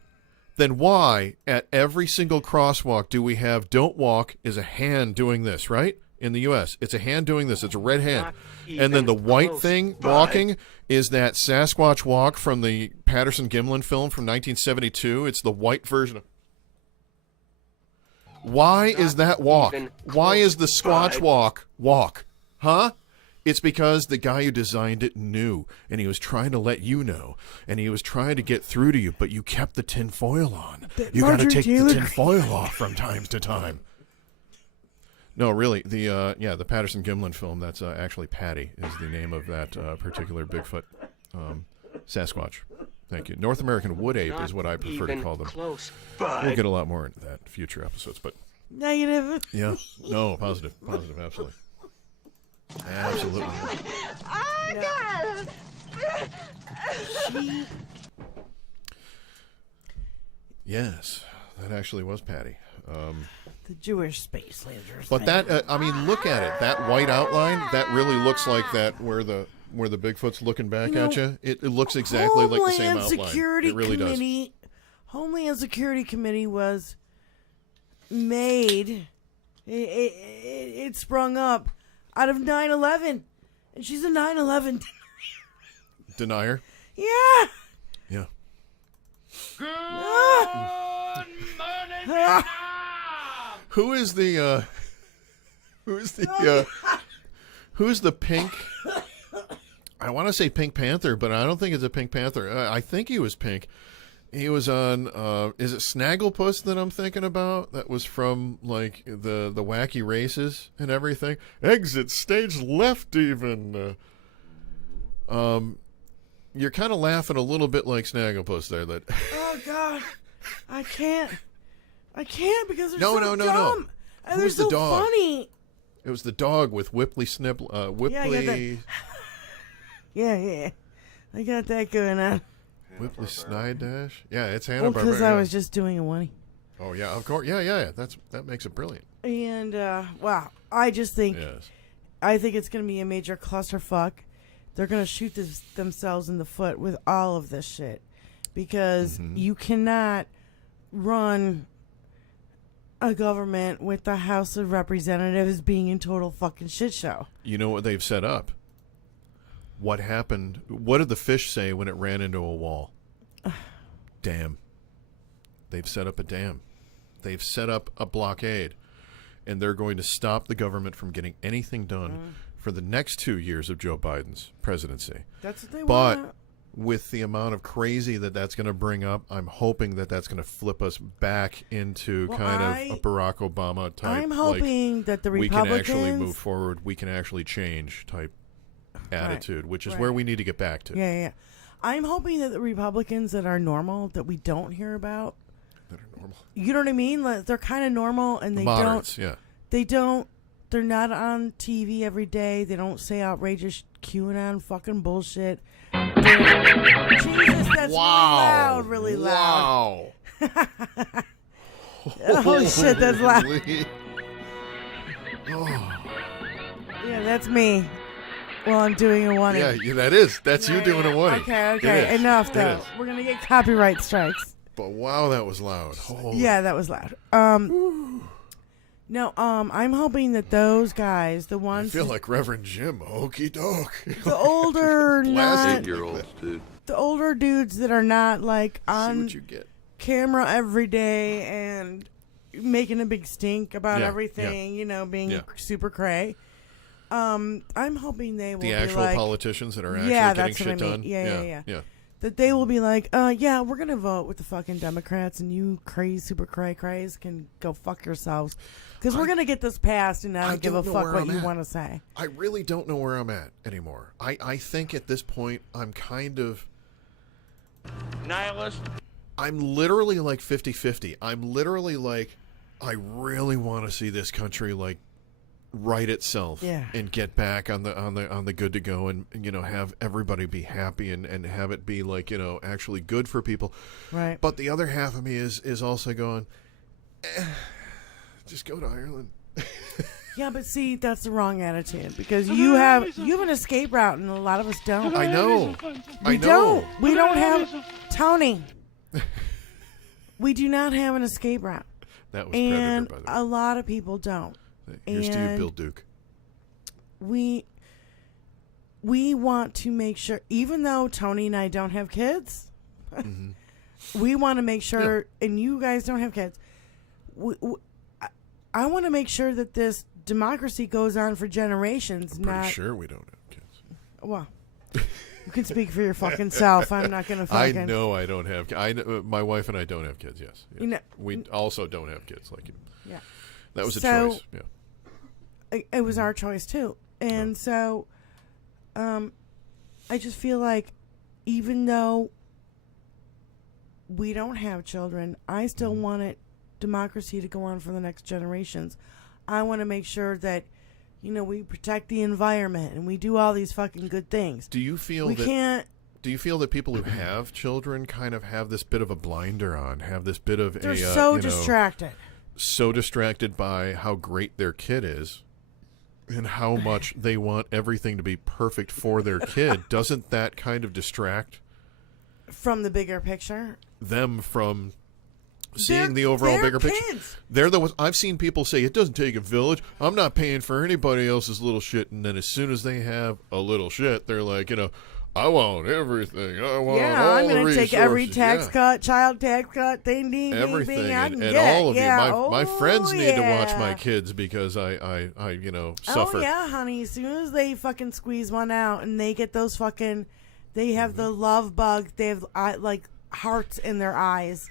then why at every single crosswalk do we have "Don't walk" is a hand doing this, right? In the U.S., it's a hand doing this. It's a red hand. And then the white thing walking is that Sasquatch walk from the Patterson-Gimlin film from 1972. It's the white version of... Why is that walk? Why is the Squatch walk? Huh? It's because the guy who designed it knew, and he was trying to let you know, and he was trying to get through to you, but you kept the tin foil on. You got to take the tin foil off from time to time. No, really, the Patterson-Gimlin film, that's actually Patty is the name of that particular Bigfoot Sasquatch. Thank you. North American wood ape is what I prefer to call them. We'll get a lot more into that in future episodes, but... Negative. Yeah. No, positive, absolutely. Absolutely. Yes, that actually was Patty. The Jewish space lasers. But that, look at it. That white outline, that really looks like that where the Bigfoot's looking back at you. It looks exactly like the same outline. It really does. Homeland Security Committee was made. It sprung up out of 9/11, and she's a 9/11 denier. Yeah. Yeah. Good morning, Who's the pink? I want to say Pink Panther, but I don't think it's a Pink Panther. I think he was pink. He was on. Is it Snagglepuss that I'm thinking about? That was from like the Wacky Races and everything. Exit stage left, even. You're kind of laughing a little bit like Snagglepuss there. That. Oh God, I can't because they're No. dumb. And Who's they're the so dog? funny. It was the dog with Whipley Snip. Whipley. Yeah. I got that going on. Whipley Snide Dash. Yeah, it's Well, Hanna-Barbera. because I was just doing a one. Oh yeah, of course. Yeah. That makes it brilliant. And wow, I just think Yes. I think it's going to be a major clusterfuck they're going to shoot themselves in the foot with all of this shit. Because you cannot run a government with the House of Representatives being in total fucking shit show. You know what they've set up? What happened? What did the fish say when it ran into a wall? Dam. They've set up a dam. They've set up a blockade. And they're going to stop the government from getting anything done for the next 2 years of Joe Biden's presidency. That's what they But want. with the amount of crazy that's going to bring up, I'm hoping that's going to flip us back into of a Barack Obama type. I'm hoping that the Republicans... we can actually move forward. We can actually change type attitude, which is where we need to get back to. Yeah. I'm hoping that the Republicans that are normal, that we don't hear about... That are normal. You know what I mean? Like, they're kind of normal, and they moderates, don't... yeah. They don't... They're not on TV every day. They don't say outrageous QAnon fucking bullshit. Jesus, that's really loud. Wow. Oh, shit, that's loud. Oh. Yeah, that's me. Well, I'm doing a one. Yeah, that's you doing a one. Okay. Enough, though. We're going to get copyright strikes. But wow, that was loud. Oh. Yeah, that was loud. No, I'm hoping that those guys, the ones... I feel like Reverend Jim. Okie doke. The older, not... 8-year-olds, dude. The older dudes that are not, like, on See what you get. camera every day and making a big stink about Yeah, everything, being super cray. I'm hoping they will The be actual like... politicians that are actually Yeah, getting that's what I shit mean. done. Yeah. That they will be like, yeah, we're going to vote with the fucking Democrats, and you super craze can go fuck yourselves. Because we're going to get this passed, and I don't give a fuck what you want to say. I really don't know where I'm at anymore. I think at this point, I'm kind of... Nihilist. I'm literally like 50-50. I'm literally like, I really want to see this country like right itself and get back on the good to go and have everybody be happy and have it be like actually good for people. Right. But the other half of me is also going, just go to Ireland. Yeah, but see, that's the wrong attitude because you have an escape route and a lot of us don't. I know. We don't have Tony. We do not have an escape route. That was Predator, and by the way. a lot of people don't. Here's to you, Bill Duke. We want to make sure, even though Tony and I don't have kids, we want to make sure, and you guys don't have kids, I want to make sure that this democracy goes on for generations. I'm pretty sure we don't have kids. Well, you can speak for your fucking self. I'm not going to fucking... I know I don't have kids. My wife and I don't have kids, yes. We also don't have kids like you. Yeah. That was a choice, yeah. It was our choice, too. And so, I just feel like even though we don't have children, I still want democracy to go on for the next generations. I want to make sure that, we protect the environment and we do all these fucking good things. Do you feel Do you feel that people who have children kind of have this bit of a blinder on, have this bit of They're so distracted. So distracted by how great their kid is and how much they want everything to be perfect for their kid. Doesn't that kind of distract from the bigger picture? Them from seeing the overall bigger picture. Kids. They're the ones. I've seen people say, it doesn't take a village. I'm not paying for anybody else's little shit. And then as soon as they have a little shit, they're like, I want everything. I want all I'm going to take every tax cut, child tax cut, everything, I can and get. all of you. My friends need to watch yeah. my kids because I suffer. Oh yeah, honey. As soon as they fucking squeeze one out and they get those fucking, they have the love bug. They have like hearts in their eyes,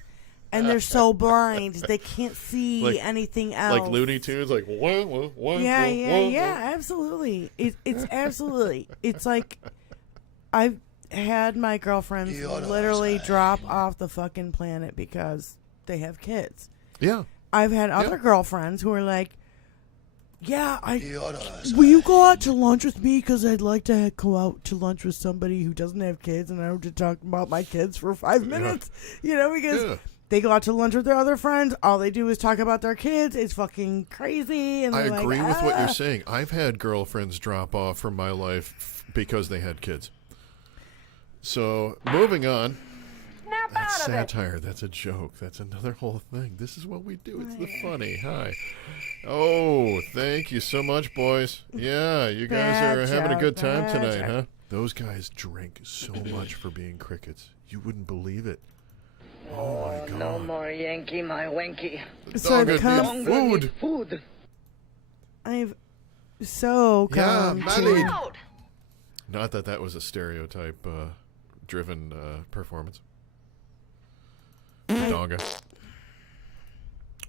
and they're so blind they can't see anything else. Like Looney Tunes, like what? Yeah. Absolutely. It's absolutely. It's like. I've had my girlfriends literally drop off the fucking planet because they have kids. Yeah. I've had other girlfriends who are like, will you go out to lunch with me? Because I'd like to go out to lunch with somebody who doesn't have kids and I want to talk about my kids for 5 minutes. Because they go out to lunch with their other friends. All they do is talk about their kids. It's fucking crazy. And I agree with what you're saying. I've had girlfriends drop off from my life because they had kids. So, moving on. That's satire. That's a joke. That's another whole thing. This is what we do. It's the funny. Hi. Oh, thank you so much, boys. Yeah, you guys are having a good time tonight, huh? Those guys drink so much for being crickets. You wouldn't believe it. Oh, my God. No more Yankee, my wanky. So food. I've so come to... Not that was a stereotype driven performance. Donga.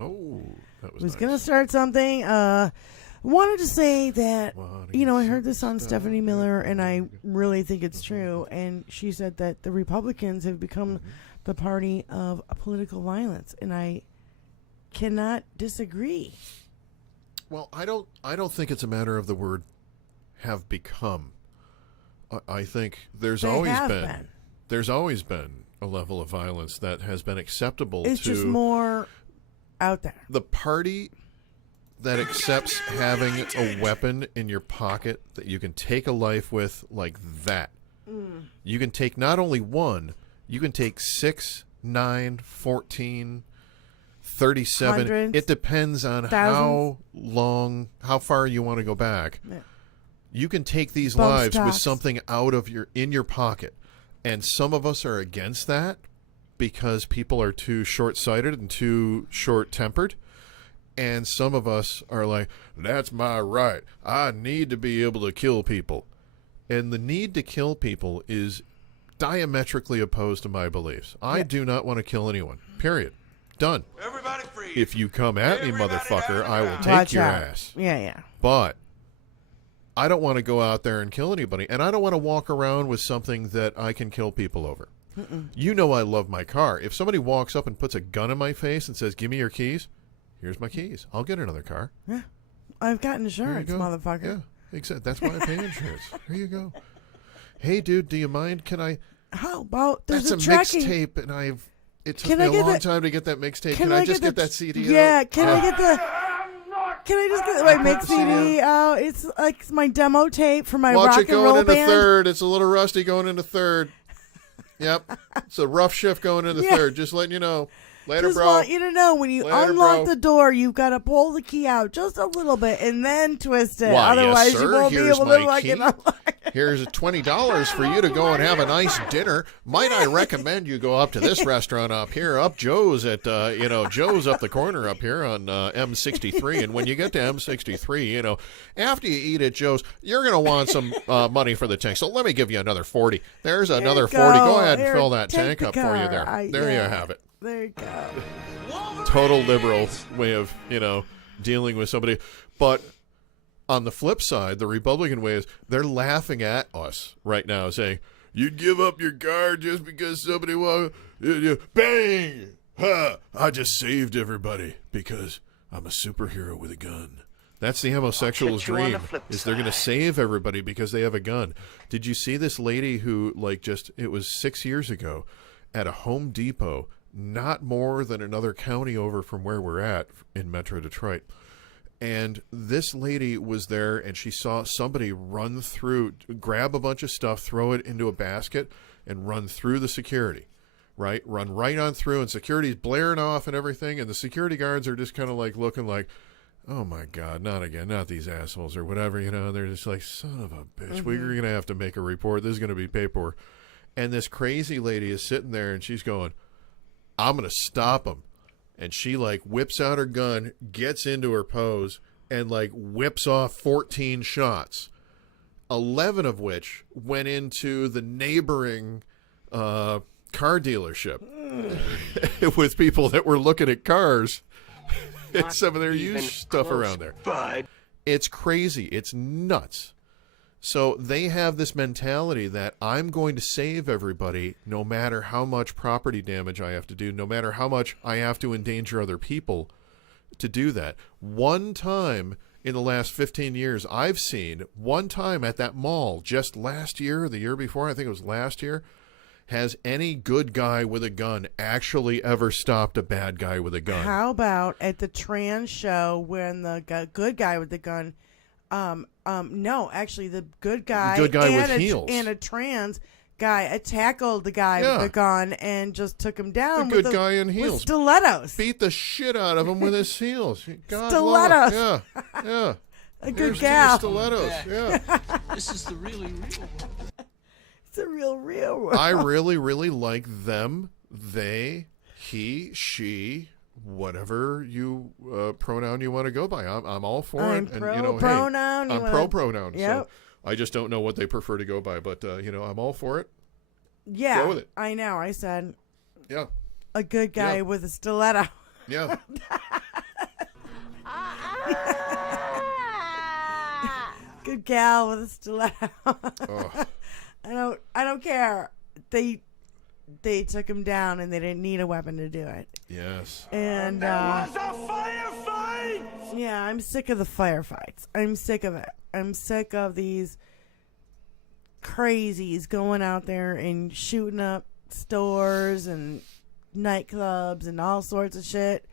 Oh, that was nice. Gonna start something. Wanted to say that I heard this on Stephanie Miller, and I really think it's true. And she said that the Republicans have become the party of political violence, and I cannot disagree. Well, I don't think it's a matter of the word have become. I think there's always been a level of violence that has been acceptable. It's just more out there. The party that accepts having a weapon in your pocket that you can take a life with like that. You can take not only one, you can take 6, 9, 14, 37. Hundreds, it depends on thousands. how far you want to go back. Yeah. You can take these Bump lives with stocks. something in your pocket. And some of us are against that because people are too short-sighted and too short-tempered. And some of us are like, that's my right. I need to be able to kill people. And the need to kill people is diametrically opposed to my beliefs. I do not want to kill anyone. Period. Done. Everybody free. If you come at me, motherfucker, I will take Watch your out. ass. Yeah. But I don't want to go out there and kill anybody. And I don't want to walk around with something that I can kill people over. You know I love my car. If somebody walks up and puts a gun in my face and says, give me your keys, here's my keys. I'll get another car. Yeah. I've got insurance, There you go. motherfucker. Yeah, exactly. That's why I pay insurance. There you go. Hey, dude, do you mind? Can I... How about there's That's a a tracking... mixtape, and it took Can me I a get long that- time to get that mixtape. Can Can I I just get get the- that CD Yeah, out? can I get the... Can I just get my mix CD CD out? It's like my demo tape for my Watch rock it and roll going into band. third. It's a little rusty going into third. Yep. It's a rough shift going into Yeah. third. Just letting you know. Later, Just bro. want you to know when you Later, unlock bro. the door, you've got to pull the key out just a little bit and then twist it. Why, yes, Otherwise, you sir. won't be Here's able to my like key. it unlock it. Here's $20 for you to go and have a nice dinner. Might I recommend you go up to this restaurant up here, up Joe's at, Joe's up the corner up here on M63. And when you get to M63, after you eat at Joe's, you're going to want some money for the tank. So let me give you another 40. There's another 40. Go ahead and Here, fill that take tank the up for you car. there. There you have it. There you go. Total liberal way of, dealing with somebody. But on the flip side, the Republican way is they're laughing at us right now, saying, you'd give up your car just because somebody bang! Ha! I just saved everybody because I'm a superhero with a gun. That's the homosexual's dream, is they're going to save everybody because they have a gun. Did you see this lady who, it was 6 years ago at a Home Depot, not more than another county over from where we're at in Metro Detroit. And this lady was there, and she saw somebody grab a bunch of stuff, throw it into a basket, and run through the security, right? Run right on through, and security's blaring off and everything, and the security guards are just kind of looking like, oh my God, not again, not these assholes or whatever, They're just like, son of a bitch, we're going to have to make a report. This is going to be paperwork. And this crazy lady is sitting there, and she's going, I'm going to stop him. And she whips out her gun, gets into her pose, and whips off 14 shots, 11 of which went into the neighboring car dealership with people that were looking at cars and some of their used stuff around there. Bud. It's crazy. It's nuts. So they have this mentality that I'm going to save everybody no matter how much property damage I have to do, no matter how much I have to endanger other people to do that. One time in the last 15 years, I've seen one time at that mall just last year or the year before, I think it was last year, has any good guy with a gun actually ever stopped a bad guy with a gun? How about at the trans show when the good guy with the gun No, actually, the good guy, good guy with and heels. and a trans guy tackled the guy Yeah. with the gun and just took him down. The with good guy in with heels. stilettos. Beat the shit out of him with his heels. God Stilettos. love it. Yeah. A good Here's gal. Stilettos. Yeah. This is the really real one. It's a real one. I really, really like them, they, he, she, whatever you pronoun you want to go by. I'm all for I'm it. And pro you know, pronoun. hey, You I'm wanna- pro pronoun. Yep. So I just don't know what they prefer to go by, but I'm all for it. Yeah, Go with it. I know. I said Yeah. a good guy Yeah. with a stiletto. Yeah. Good gal with a stiletto. Oh. I don't care. They took him down and they didn't need a weapon to do it. Yes. And a firefight! yeah, I'm sick of the firefights. I'm sick of it. I'm sick of these crazies going out there and shooting up stores and nightclubs and all sorts of shit.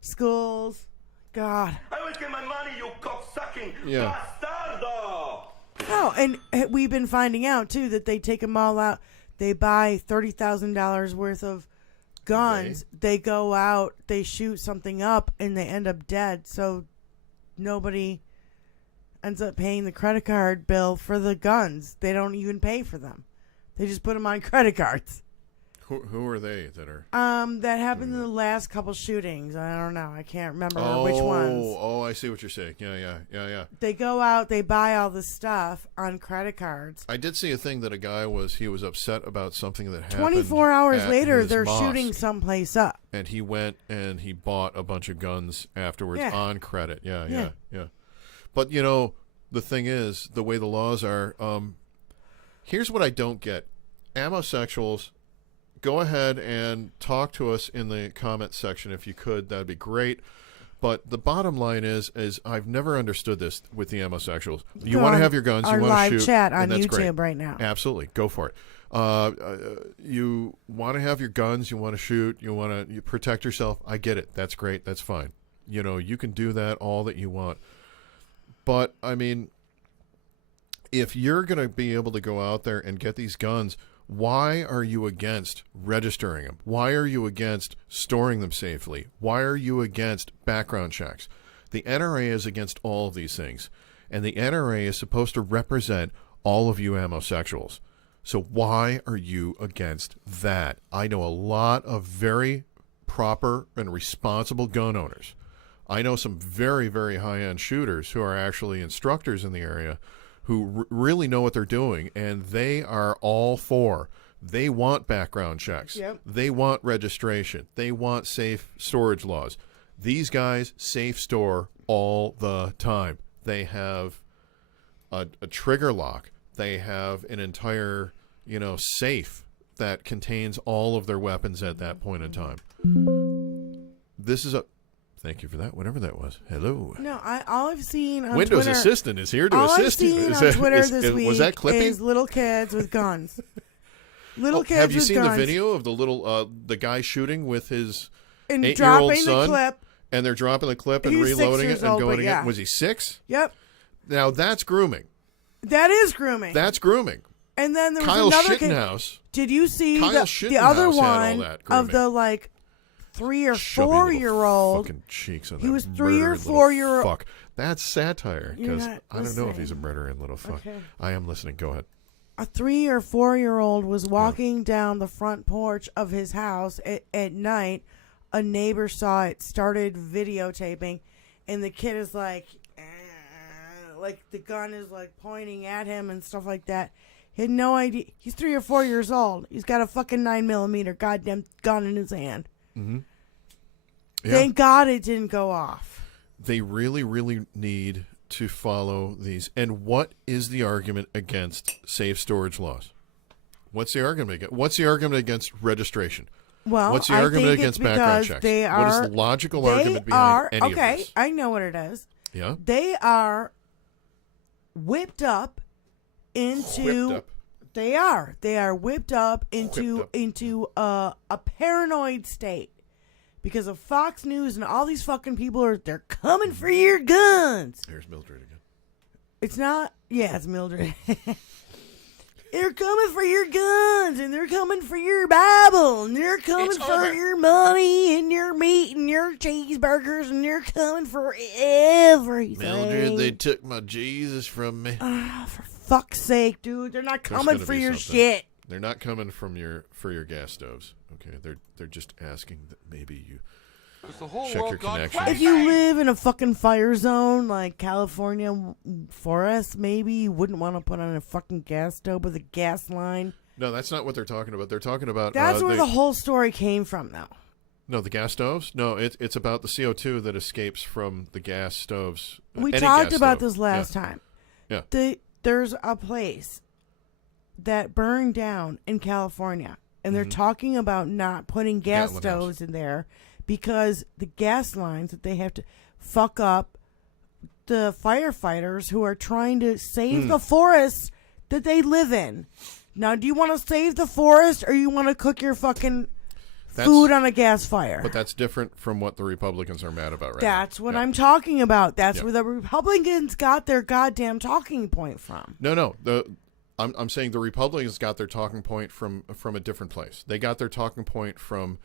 Schools. God. I will get my money, you cocksucking Yeah. bastardo! Oh, and we've been finding out too that they take them all out. They buy $30,000 worth of guns. They go out, they shoot something up, and they end up dead. So nobody ends up paying the credit card bill for the guns. They don't even pay for them. They just put them on credit cards. Who are they that are? That happened in the last couple shootings. I don't know. I can't remember Oh, which ones. oh, I see what you're saying. Yeah. They go out, they buy all the stuff on credit cards. I did see a thing that a guy was upset about something that happened. 24 hours at later, his they're mosque. shooting someplace up. And he went and he bought a bunch of guns afterwards Yeah. on credit. Yeah. Yeah. But the thing is, the way the laws are, here's what I don't get. Ammosexuals, go ahead and talk to us in the comment section if you could. That'd be great. But the bottom line is I've never understood this with the ammosexuals. You Go want to on have your guns, our you want live to shoot, chat on and that's YouTube great. right now. Absolutely, go for it. You want to have your guns, you want to shoot, you want to protect yourself. I get it. That's great. That's fine. You can do that all that you want. But I mean, if you're going to be able to go out there and get these guns, why are you against registering them? Why are you against storing them safely? Why are you against background checks? The NRA is against all of these things, and the NRA is supposed to represent all of you ammosexuals. So why are you against that? I know a lot of very proper and responsible gun owners. I know some very, very high-end shooters who are actually instructors in the area who really know what they're doing, and they are all for. They want background checks. Yep. They want registration. They want safe storage laws. These guys safe store all the time. They have a trigger lock. They have an entire, safe that contains all of their weapons at that point in time. This is Thank you for that, whatever that was. Hello. No, all I've seen on Windows Twitter, Assistant is here to all assist I've you. seen Is on that- Twitter is- this is- week was that clipping? is little kids with guns. Little kids Have you with seen guns. the video of the little the guy shooting with his and 8-year-old dropping son? the clip. And they're dropping the clip and He's 6 reloading years it and old, going but again. yeah. Was he 6? Yep, Now that's grooming. that is grooming. That's grooming. and then there was Kyle another kid. Shittenhouse. Did you see Kyle the other Shittenhouse had all one that of the grooming. 3 or Chubby 4 little year old? fucking cheeks on He that was 3 or murdering 4 little year old. fuck. That's satire You're because not I don't know if he's a listening. murdering little fuck. Okay. I am listening. Go ahead. A 3 or 4 year old was walking down the front porch of his house at night. A neighbor saw it, started videotaping, and the kid is like the gun is pointing at him and stuff like that. He had no idea. He's 3 or 4 years old. He's got a fucking 9mm goddamn gun in his hand. Mm-hmm. Yeah. Thank God it didn't go off. They really, really need to follow these. And what is the argument against safe storage laws? What's the argument against? What's the argument against registration? Well, What's the I argument think against it's background because checks? they What is are- the logical They argument behind are any of okay. this? I know what it is. Yeah. They are whipped up into. Whipped up. They are whipped up into Whipped up. a paranoid state because of Fox News and all these fucking people they're coming for your guns. Here's Mildred again. It's not. Yeah, it's Mildred. They're coming for your guns, and they're coming for your Bible, and they're coming for your money, and your meat, and your cheeseburgers, and they're coming for everything. Mildred, they took my Jesus from me. For fuck's sake, dude, they're not There's coming gonna for be your something. shit. They're not coming from for your gas stoves. Okay, they're just asking that maybe you check your connections. If you live in a fucking fire zone like California forest, maybe you wouldn't want to put on a fucking gas stove with a gas line. No, that's not what they're talking about. They're talking about That's where the whole story came from, though. No, the gas stoves. No, it's about the CO2 that escapes from the gas stoves. We any talked gas about stove. this last time. Yeah. There's a place that burned down in California, and they're talking about not putting gas Gatlin stoves in there because the gas lines that they have to fuck up the firefighters who are trying to save the forests that they live in. Now, do you want to save the forest, or you want to cook your fucking food on a gas fire? But that's different from what the Republicans are mad about right That's now. what Yeah. I'm talking about. That's Yeah. where the Republicans got their goddamn talking point from. No. I'm saying the Republicans got their talking point from a different place. They got their talking point from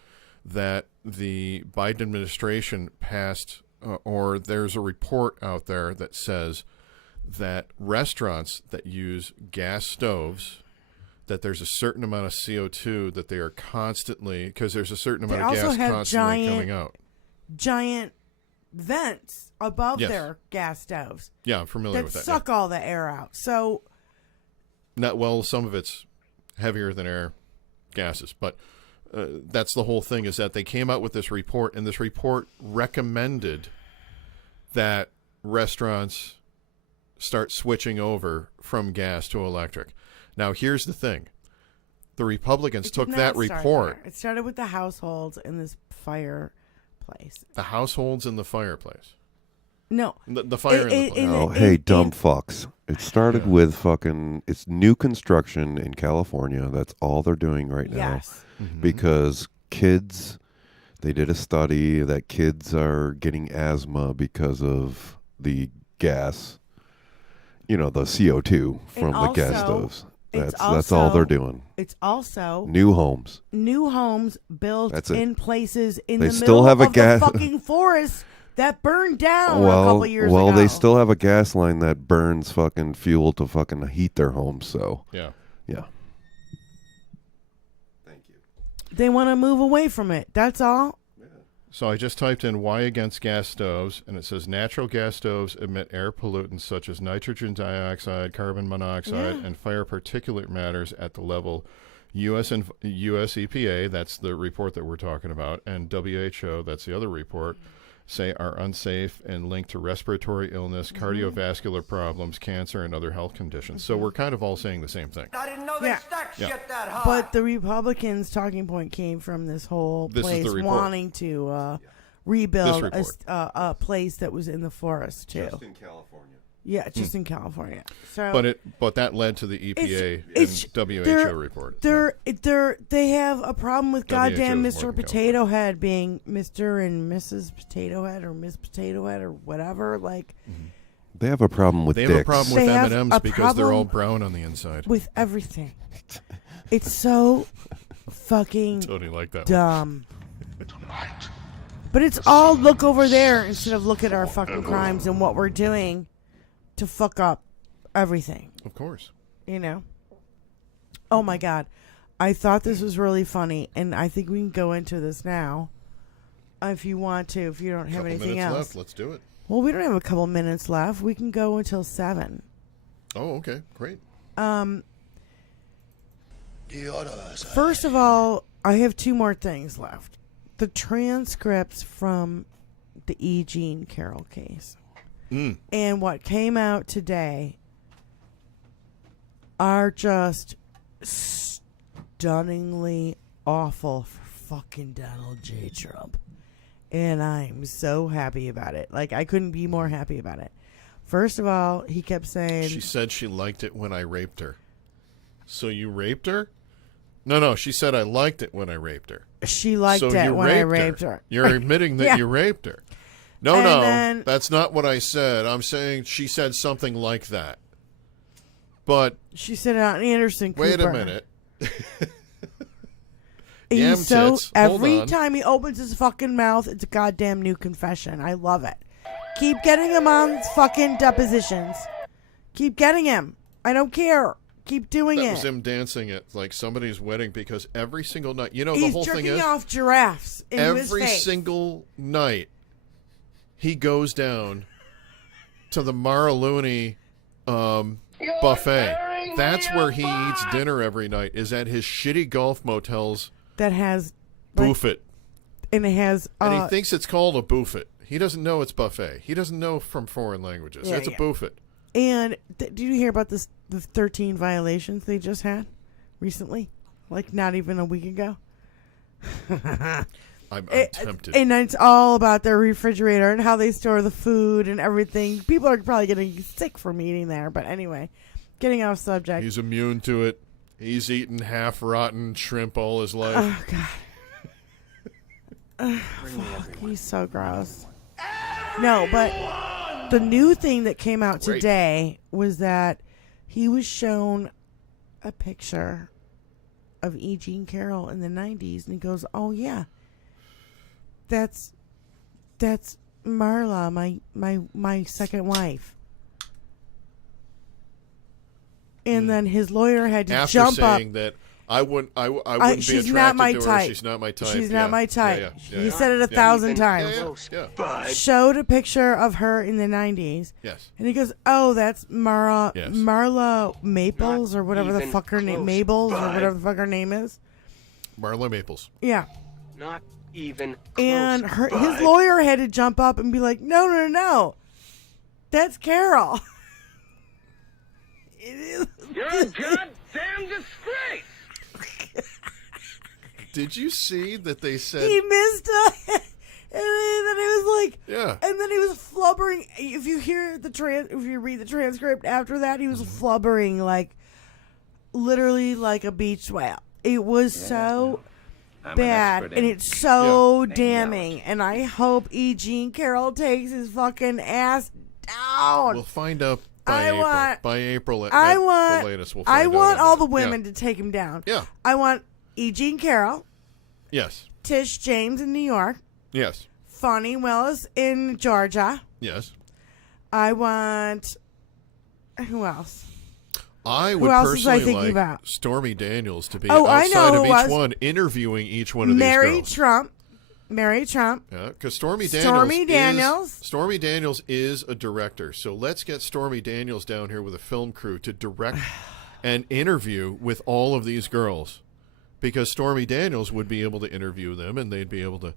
that the Biden administration passed, or there's a report out there that says that restaurants that use gas stoves, that there's a certain amount of CO2 that they are constantly, because there's a certain amount of gas constantly coming out. Giant vents above Yes. their gas stoves Yeah, I'm familiar that with that. suck all the air out. So Some of it's heavier than air gases, but that's the whole thing, is that they came out with this report, and this report recommended that restaurants start switching over from gas to electric. Now, here's the thing. The Republicans it did took not that start report. there. It started with the households in this fireplace. The households in the fireplace. No. The fire in the place. Oh, hey, dumb fucks. It started with fucking, it's new construction in California. That's all they're doing right now. Yes. Because kids, they did a study that kids are getting asthma because of the gas, the CO2 from the gas also, stoves. it's That's all they're also- doing. It's also New homes. new homes built That's it. in places in They the still middle have a of gas- the fucking forest that burned down a couple years ago. they still have a gas line that burns fucking fuel to fucking heat their homes. So Yeah. yeah. They want to move away from it. That's all. So I just typed in why against gas stoves, and it says natural gas stoves emit air pollutants such as nitrogen dioxide, carbon monoxide, and fire particulate matters at the level US EPA, that's the report that we're talking about, and WHO, that's the other report, say are unsafe and linked to respiratory illness, cardiovascular problems, cancer, and other health conditions. So we're kind of all saying the same thing. I didn't know they Yeah. stacked Yeah. shit that high. But the Republicans' talking point came from this whole This is the place report. wanting to rebuild This report. a place that was in the forest too. in California. Yeah, just in California. So But that led to the EPA it's- and WHO they're- report. they have a problem with WHO is goddamn more Mr. than Potato Head being Mr. and Mrs. Potato Head or Miss Potato Head or whatever. Like They have a problem with They dicks. have a problem with They have M&Ms a because they're all problem brown on the inside. with everything. It's so fucking Totally like that one. dumb. But it's all look over there instead of look at our fucking crimes and what we're doing to fuck up everything, Of course. Oh my God. I thought this was really funny, and I think we can go into this now if you want to, if you don't have Couple anything minutes else. left. Let's do it. Well, we don't have a couple minutes left. We can go until 7. Oh, okay. Great. First of all, I have 2 more things left. The transcripts from the E. Jean Carroll case and what came out today are just stunningly awful for fucking Donald J. Trump. And I'm so happy about it. Like, I couldn't be more happy about it. First of all, he kept saying... She said she liked it when I raped her. So you raped her? No, she said I liked it when I raped her. She liked So it you when I raped her. You're admitting that Yeah. you raped her. No, And no, then- that's not what I said. I'm saying she said something like that. But She said it on Anderson Cooper. wait a minute. He's Yam so tits. Hold every on. time he opens his fucking mouth, it's a goddamn new confession. I love it. Keep getting him on fucking depositions. Keep getting him. I don't care. Keep doing That it. was him dancing at like somebody's wedding because every single night, the He's whole thing jerking is off giraffes into his every face. single night he goes down to the Maraluni buffet. That's where he eats dinner every night. Is at his shitty golf motels that has like, buffet, and it has and he thinks it's called a buffet. He doesn't know it's buffet. He doesn't know from foreign languages. Yeah, it's a buffet. And did you hear about the 13 violations they just had recently? Like not even a week ago. I'm tempted. And it's all about their refrigerator and how they store the food and everything. People are probably getting sick from eating there, but anyway, getting off subject. He's immune to it. He's eaten half-rotten shrimp all his life. Oh God. Fuck, he's so gross. No, but the new thing that came out today was that he was shown a picture of E. Jean Carroll in the 90s, and he goes, "Oh yeah, that's Marla, my second wife." And then his lawyer had to After jump up. saying that I wouldn't be attracted She's not my to her. type. She's not my type. She's Yeah. not my type. Yeah. He said it 1,000 times. Yeah. Showed a picture of her in the 90s. Yes. And he goes, "Oh, that's Marla Maples or whatever the even fuck her name, close, Mabels or bud. whatever the fuck her name is." Marla Maples. Yeah. Not even close, And his bud. lawyer had to jump up and be like, "No. That's Carol." It is. You're a goddamn disgrace. Did you see that they said? He missed it. And then it was like, Yeah. And then he was flubbering. If you hear if you read the transcript after that, he was flubbering like, literally like a beach whale. It was so bad, and it's so damning. And I hope E. Jean Carroll takes his fucking ass down. We'll find out by April. By April at the latest. We'll find I out want on all that. the women to take him down. Yeah. I want E. Jean Carroll, Yes. Tish James in New York, Yes. Fonnie Willis in Georgia. Yes. I want. Who else? I would else was I personally thinking like about? Stormy Daniels to be Oh, I know outside who of it each was. one, interviewing each one of Mary these girls. Trump. Mary Trump. Yeah, because Stormy Daniels is a director. So let's get Stormy Daniels down here with a film crew to direct an interview with all of these girls, because Stormy Daniels would be able to interview them and they'd be able to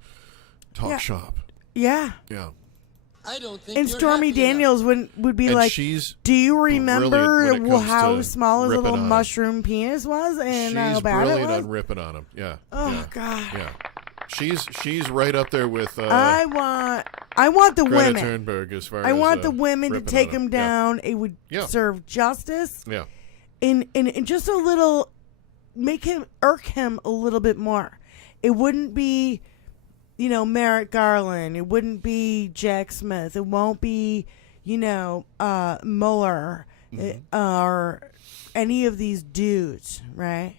talk shop. Yeah. Yeah. I don't think And you're Stormy happy enough. Daniels would be And like, she's "Do you brilliant remember when it comes how to small his ripping little on 'em. mushroom penis was and how She's bad it brilliant was?" on ripping on him. Yeah. Oh yeah. God. Yeah. She's right up there with I want the Greta women. Thunberg as far I as want the women to ripping take on him Yeah. down. It would Yeah. serve justice. Yeah. And just a little, irk him a little bit more. It wouldn't be, Merrick Garland. It wouldn't be Jack Smith. It won't be, Mueller or any of these dudes, right?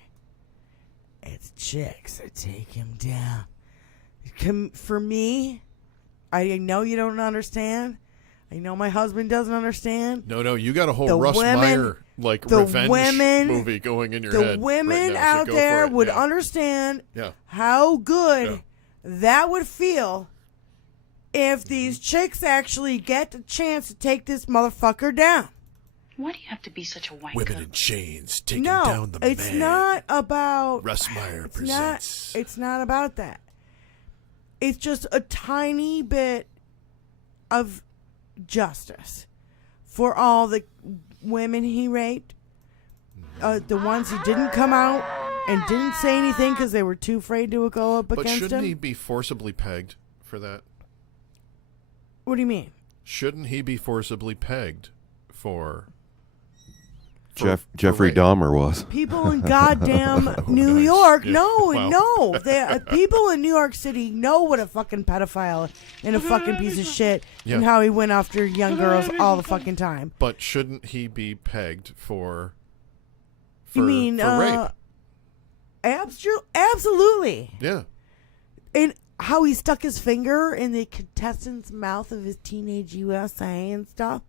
It's chicks that take him down. For me, I know you don't understand. I know my husband doesn't understand. No, you got a whole The Russ women- Meyer the revenge women- movie going in your The head. women right now, so out go for there it. would Yeah. understand Yeah. how good Yeah. that would feel if these chicks actually get the chance to take this motherfucker down. Why do you have to be such a wanker? Women in chains taking No, down the it's man. not about Russ Meyer it's presents. It's not about that. It's just a tiny bit of justice for all the women he raped, the ones who didn't come out and didn't say anything because they were too afraid to go up But against shouldn't him. he be forcibly pegged for that? What do you mean? Shouldn't he be forcibly pegged for Jeffrey rape. Dahmer was. People in goddamn New nice. York, Yeah. no, Wow. no. People in New York City know what a fucking pedophile and a fucking piece of shit Yeah. and how he went after young girls all the fucking time. But shouldn't he be pegged for You mean rape? Absolutely. Yeah. And how he stuck his finger in the contestant's mouth of his teenage USA and stuff.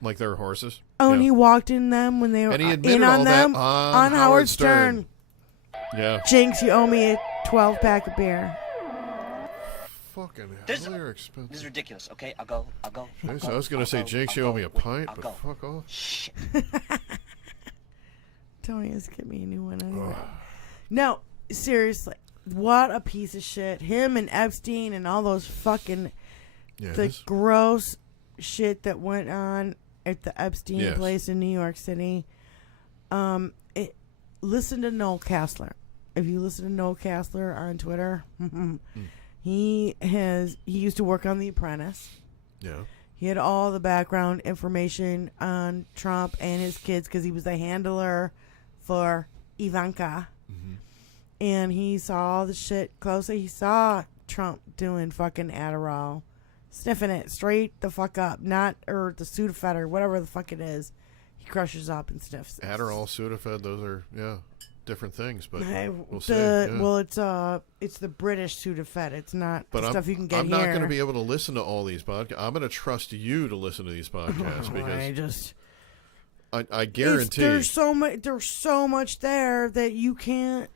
Like they're horses. Oh, yeah. and he walked in them when they were And he admitted in on all them that on Howard Stern. Yeah. Jinx, you owe me a 12-pack of beer. Fucking hell, This they're is expensive. ridiculous. Okay, I'll go. Jeez, I was going to say, Jinx, you owe me a pint, I'll but go. fuck off. Shit. Tony has get me a new one anyway. No, seriously. What a piece of shit. Him and Epstein and all those fucking the Yes. gross shit that went on at the Epstein Yes. place in New York City. Listen to Noel Castler. If you listen to Noel Castler on Twitter, he used to work on The Apprentice. Yeah. He had all the background information on Trump and his kids because he was the handler for Ivanka. And he saw all the shit closely. He saw Trump doing fucking Adderall, sniffing it straight the fuck up, or the Sudafed or whatever the fuck it is. He crushes up and sniffs it. Adderall, Sudafed, those are, different things, but we'll see. Well, it's the British Sudafed. It's not But the stuff you can get I'm here. not going to be able to listen to all these podcasts. I'm going to trust you to listen to these podcasts because I guarantee there's so much there that you can't.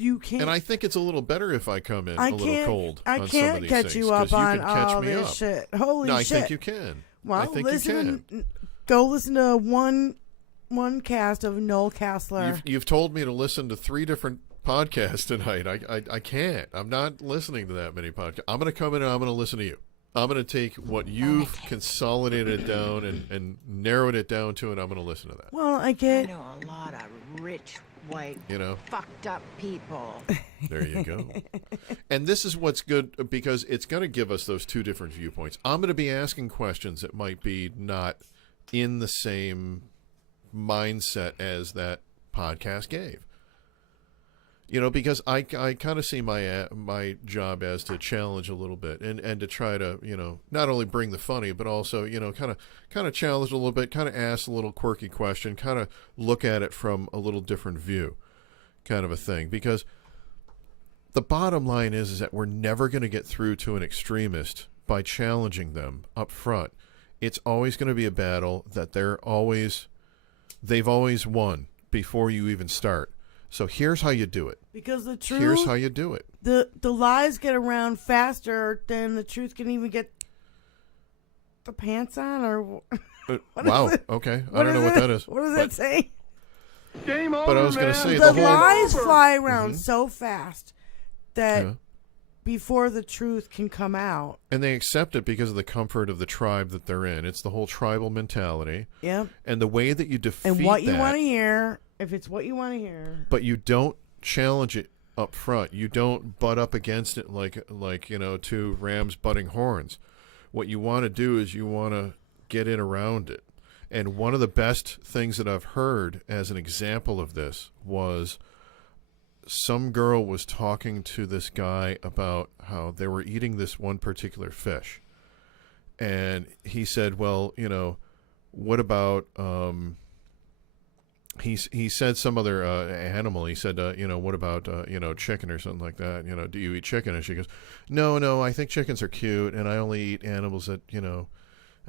And I think it's a little better if I come in I a little can't- cold I on some can't of these catch things, you up 'cause on can catch all me this up. shit. Holy no, I shit! think you can. Well, I think you can. Go listen to one cast of Noel Castler. You've told me to listen to 3 different podcasts tonight. I can't. I'm not listening to that many podcasts. I'm going to come in and I'm going to listen to you. I'm going to take what you've consolidated down and narrowed it down to, and I'm going to listen to that. Well, I get. I know a lot of rich, white, You fucked up people. There you go. And this is what's good because it's going to give us those 2 different viewpoints. I'm going to be asking questions that might be not in the same mindset as that podcast gave. Because I kind of see my job as to challenge a little bit and to try to, not only bring the funny, but also, kind of challenge a little bit, kind of ask a little quirky question, kind of look at it from a little different view kind of a thing. Because the bottom line is that we're never going to get through to an extremist by challenging them up front. It's always going to be a battle that they've always won before you even start. So here's how you do it. Because the truth. Here's how you do it. The lies get around faster than the truth can even get the pants on, or. Wow. Okay. I don't know what that is. What does that say? Game over, But I was going to say The the whole. lies fly around so fast that Yeah. before the truth can come out. And they accept it because of the comfort of the tribe that they're in. It's the whole tribal mentality. Yep. And the way that you defeat And what you that, want to hear, if it's what you want to hear. but you don't challenge it up front. You don't butt up against it like 2 rams butting horns. What you want to do is you want to get in around it. And one of the best things that I've heard as an example of this was some girl was talking to this guy about how they were eating this one particular fish. And he said, well, what about, he said some other animal. He said, what about, chicken or something like that? Do you eat chicken? And she goes, no, I think chickens are cute. And I only eat animals that,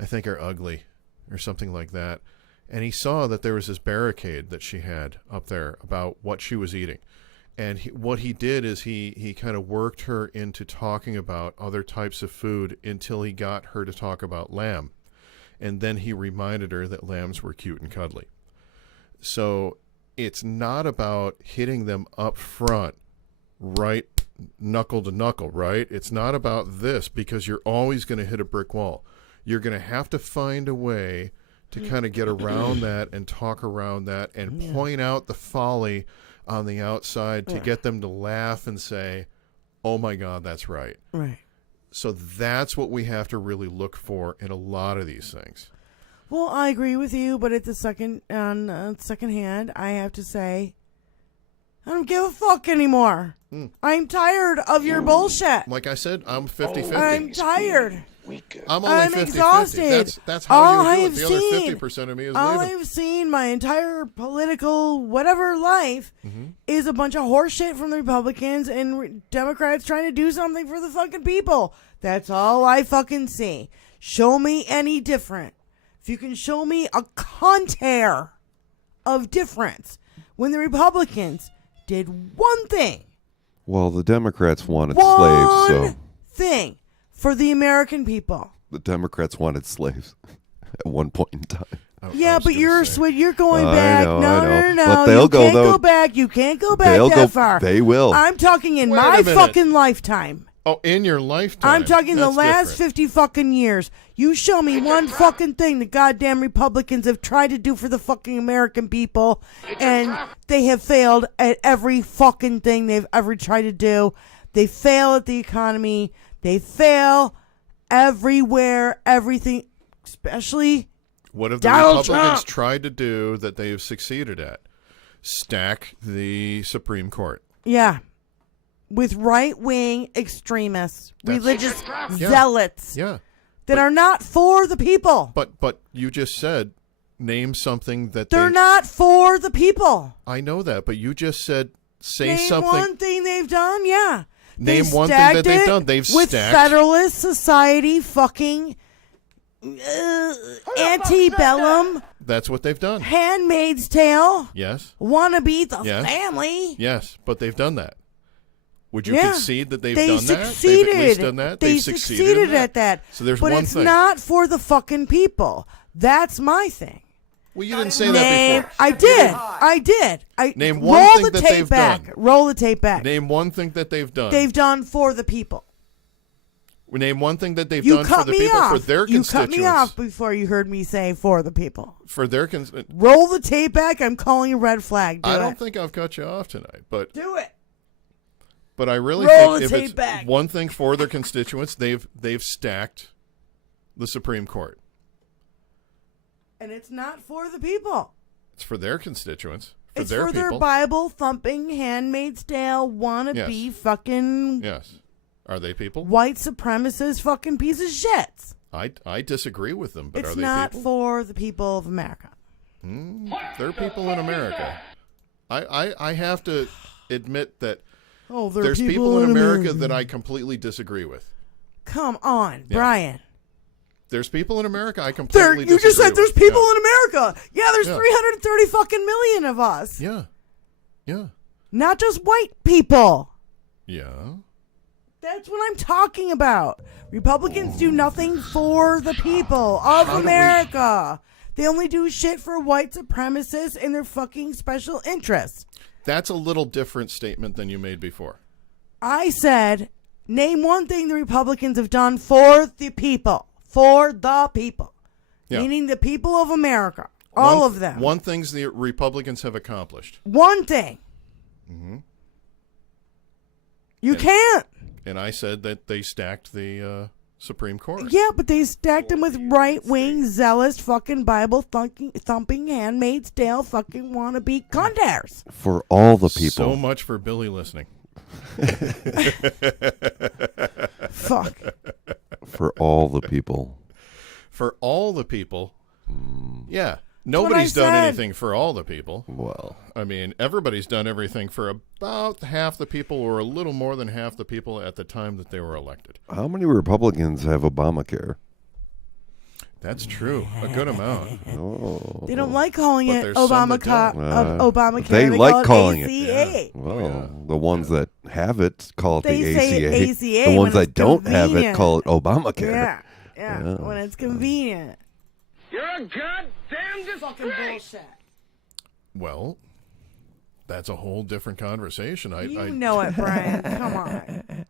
I think are ugly or something like that. And he saw that there was this barricade that she had up there about what she was eating. And what he did is he kind of worked her into talking about other types of food until he got her to talk about lamb. And then he reminded her that lambs were cute and cuddly. So it's not about hitting them up front, right, knuckle to knuckle, right? It's not about this because you're always going to hit a brick wall. You're going to have to find a way to kind of get around that and talk around that and point out the folly on the outside to get them to laugh and say, oh my God, that's right. Right. So that's what we have to really look for in a lot of these things. Well, I agree with you, but at the second hand, I have to say, I don't give a fuck anymore. I'm tired of your bullshit. Like I said, I'm 50-50. I'm tired. I'm only 50-50. Exhausted. That's how you do it. The other 50% of me is all leaving. I've seen my entire political whatever life is a bunch of horse shit from the Republicans and Democrats trying to do something for the fucking people. That's all I fucking see. Show me any different. If you can show me a contour of difference when the Republicans did one thing. Well, the Democrats wanted slaves, so One thing for the American people. the Democrats wanted slaves at one point in time. Yeah, but you're going I back. know, No, I know. no, no, But no. they'll You go, can't though. go back. You can't go back They'll that go. far. They will. I'm talking in Wait my a minute. fucking lifetime. Oh, in your lifetime. I'm talking the That's last different. 50 fucking years. You show me one fucking thing the goddamn Republicans have tried to do for the fucking American people, and they have failed at every fucking thing they've ever tried to do. They fail at the economy. They fail everywhere, everything, especially What have the Donald Republicans Trump. tried to do that they have succeeded at? Stack the Supreme Court. yeah, with right-wing extremists, That's- religious Yeah. zealots Yeah. that are not for the people. But you just said name something that They're not for the people. I know that, but you just said say Name something. one thing they've done, yeah. Name They've one thing that stacked they've it done. They've with stacked Federalist Society fucking antebellum, That's what they've done. Handmaid's Tale, Yes. wannabe the Yes. family. Yes, but they've done that. Would you Yeah. concede that they've They done that? succeeded. They've at least done that. They They've succeeded in at that. So there's but one it's thing. not for the fucking people. That's my thing. Well, you didn't say that before. I did. I Name one roll thing the that tape they've back. done. Roll the tape back. Name one thing that they've done. They've done for the people. Name one thing that they've You done cut for the me people off. for their You constituents. cut me off before you heard me say for the people. For their Roll the tape back. I'm calling a red flag. Do I it. don't think I've cut you off tonight, but Do it. I really Roll think the if tape it's back. one thing for their constituents, they've stacked the Supreme Court. And it's not for the people. It's for their constituents, for It's their for people. their Bible thumping, Handmaid's Tale, wannabe Yes. fucking Yes. Are they people? white supremacist fucking piece of shit. I disagree with them, but It's are they not people? for the people of America. They're people in America. I have to admit that Oh, they're there's people in America that I completely disagree with. Come on, Yeah. Brian. There's people in America I completely You just said disagree there's with. people Yeah. in America. Yeah, there's Yeah. 330 fucking million of us. Yeah. Yeah. Not just white people. Yeah. That's what I'm talking about. Republicans do nothing for the people of America. They only do shit for white supremacists and their fucking special interests. That's a little different statement than you made before. I said, name one thing the Republicans have done for the people. For the people. Yeah. Meaning the people of America. All of them. One things the Republicans have accomplished. One thing. You can't. And I said that they stacked the Supreme Court. Yeah, but they stacked them with right-wing, zealous, fucking Bible-thumping, Handmaid's Tale, fucking wannabe condares. For all the people. So much for Billy listening. Fuck. For all the people. For all the people. Yeah. what Nobody's I done said. anything for all the people. Well, I mean, everybody's done everything for about half the people or a little more than half the people at the time that they were elected. how many Republicans have Obamacare? That's true. A good amount. Oh. They don't like calling But it there's some that Obamacare. They like call calling it it. ACA. Well, the ones that have it call it They the say ACA. ACA The ones when that it's don't have it convenient. call it Obamacare. Yeah. Yeah. When it's convenient. You're a goddamn Fucking disgrace. bullshit. Well, that's a whole different conversation. You know it, Brian. Come on.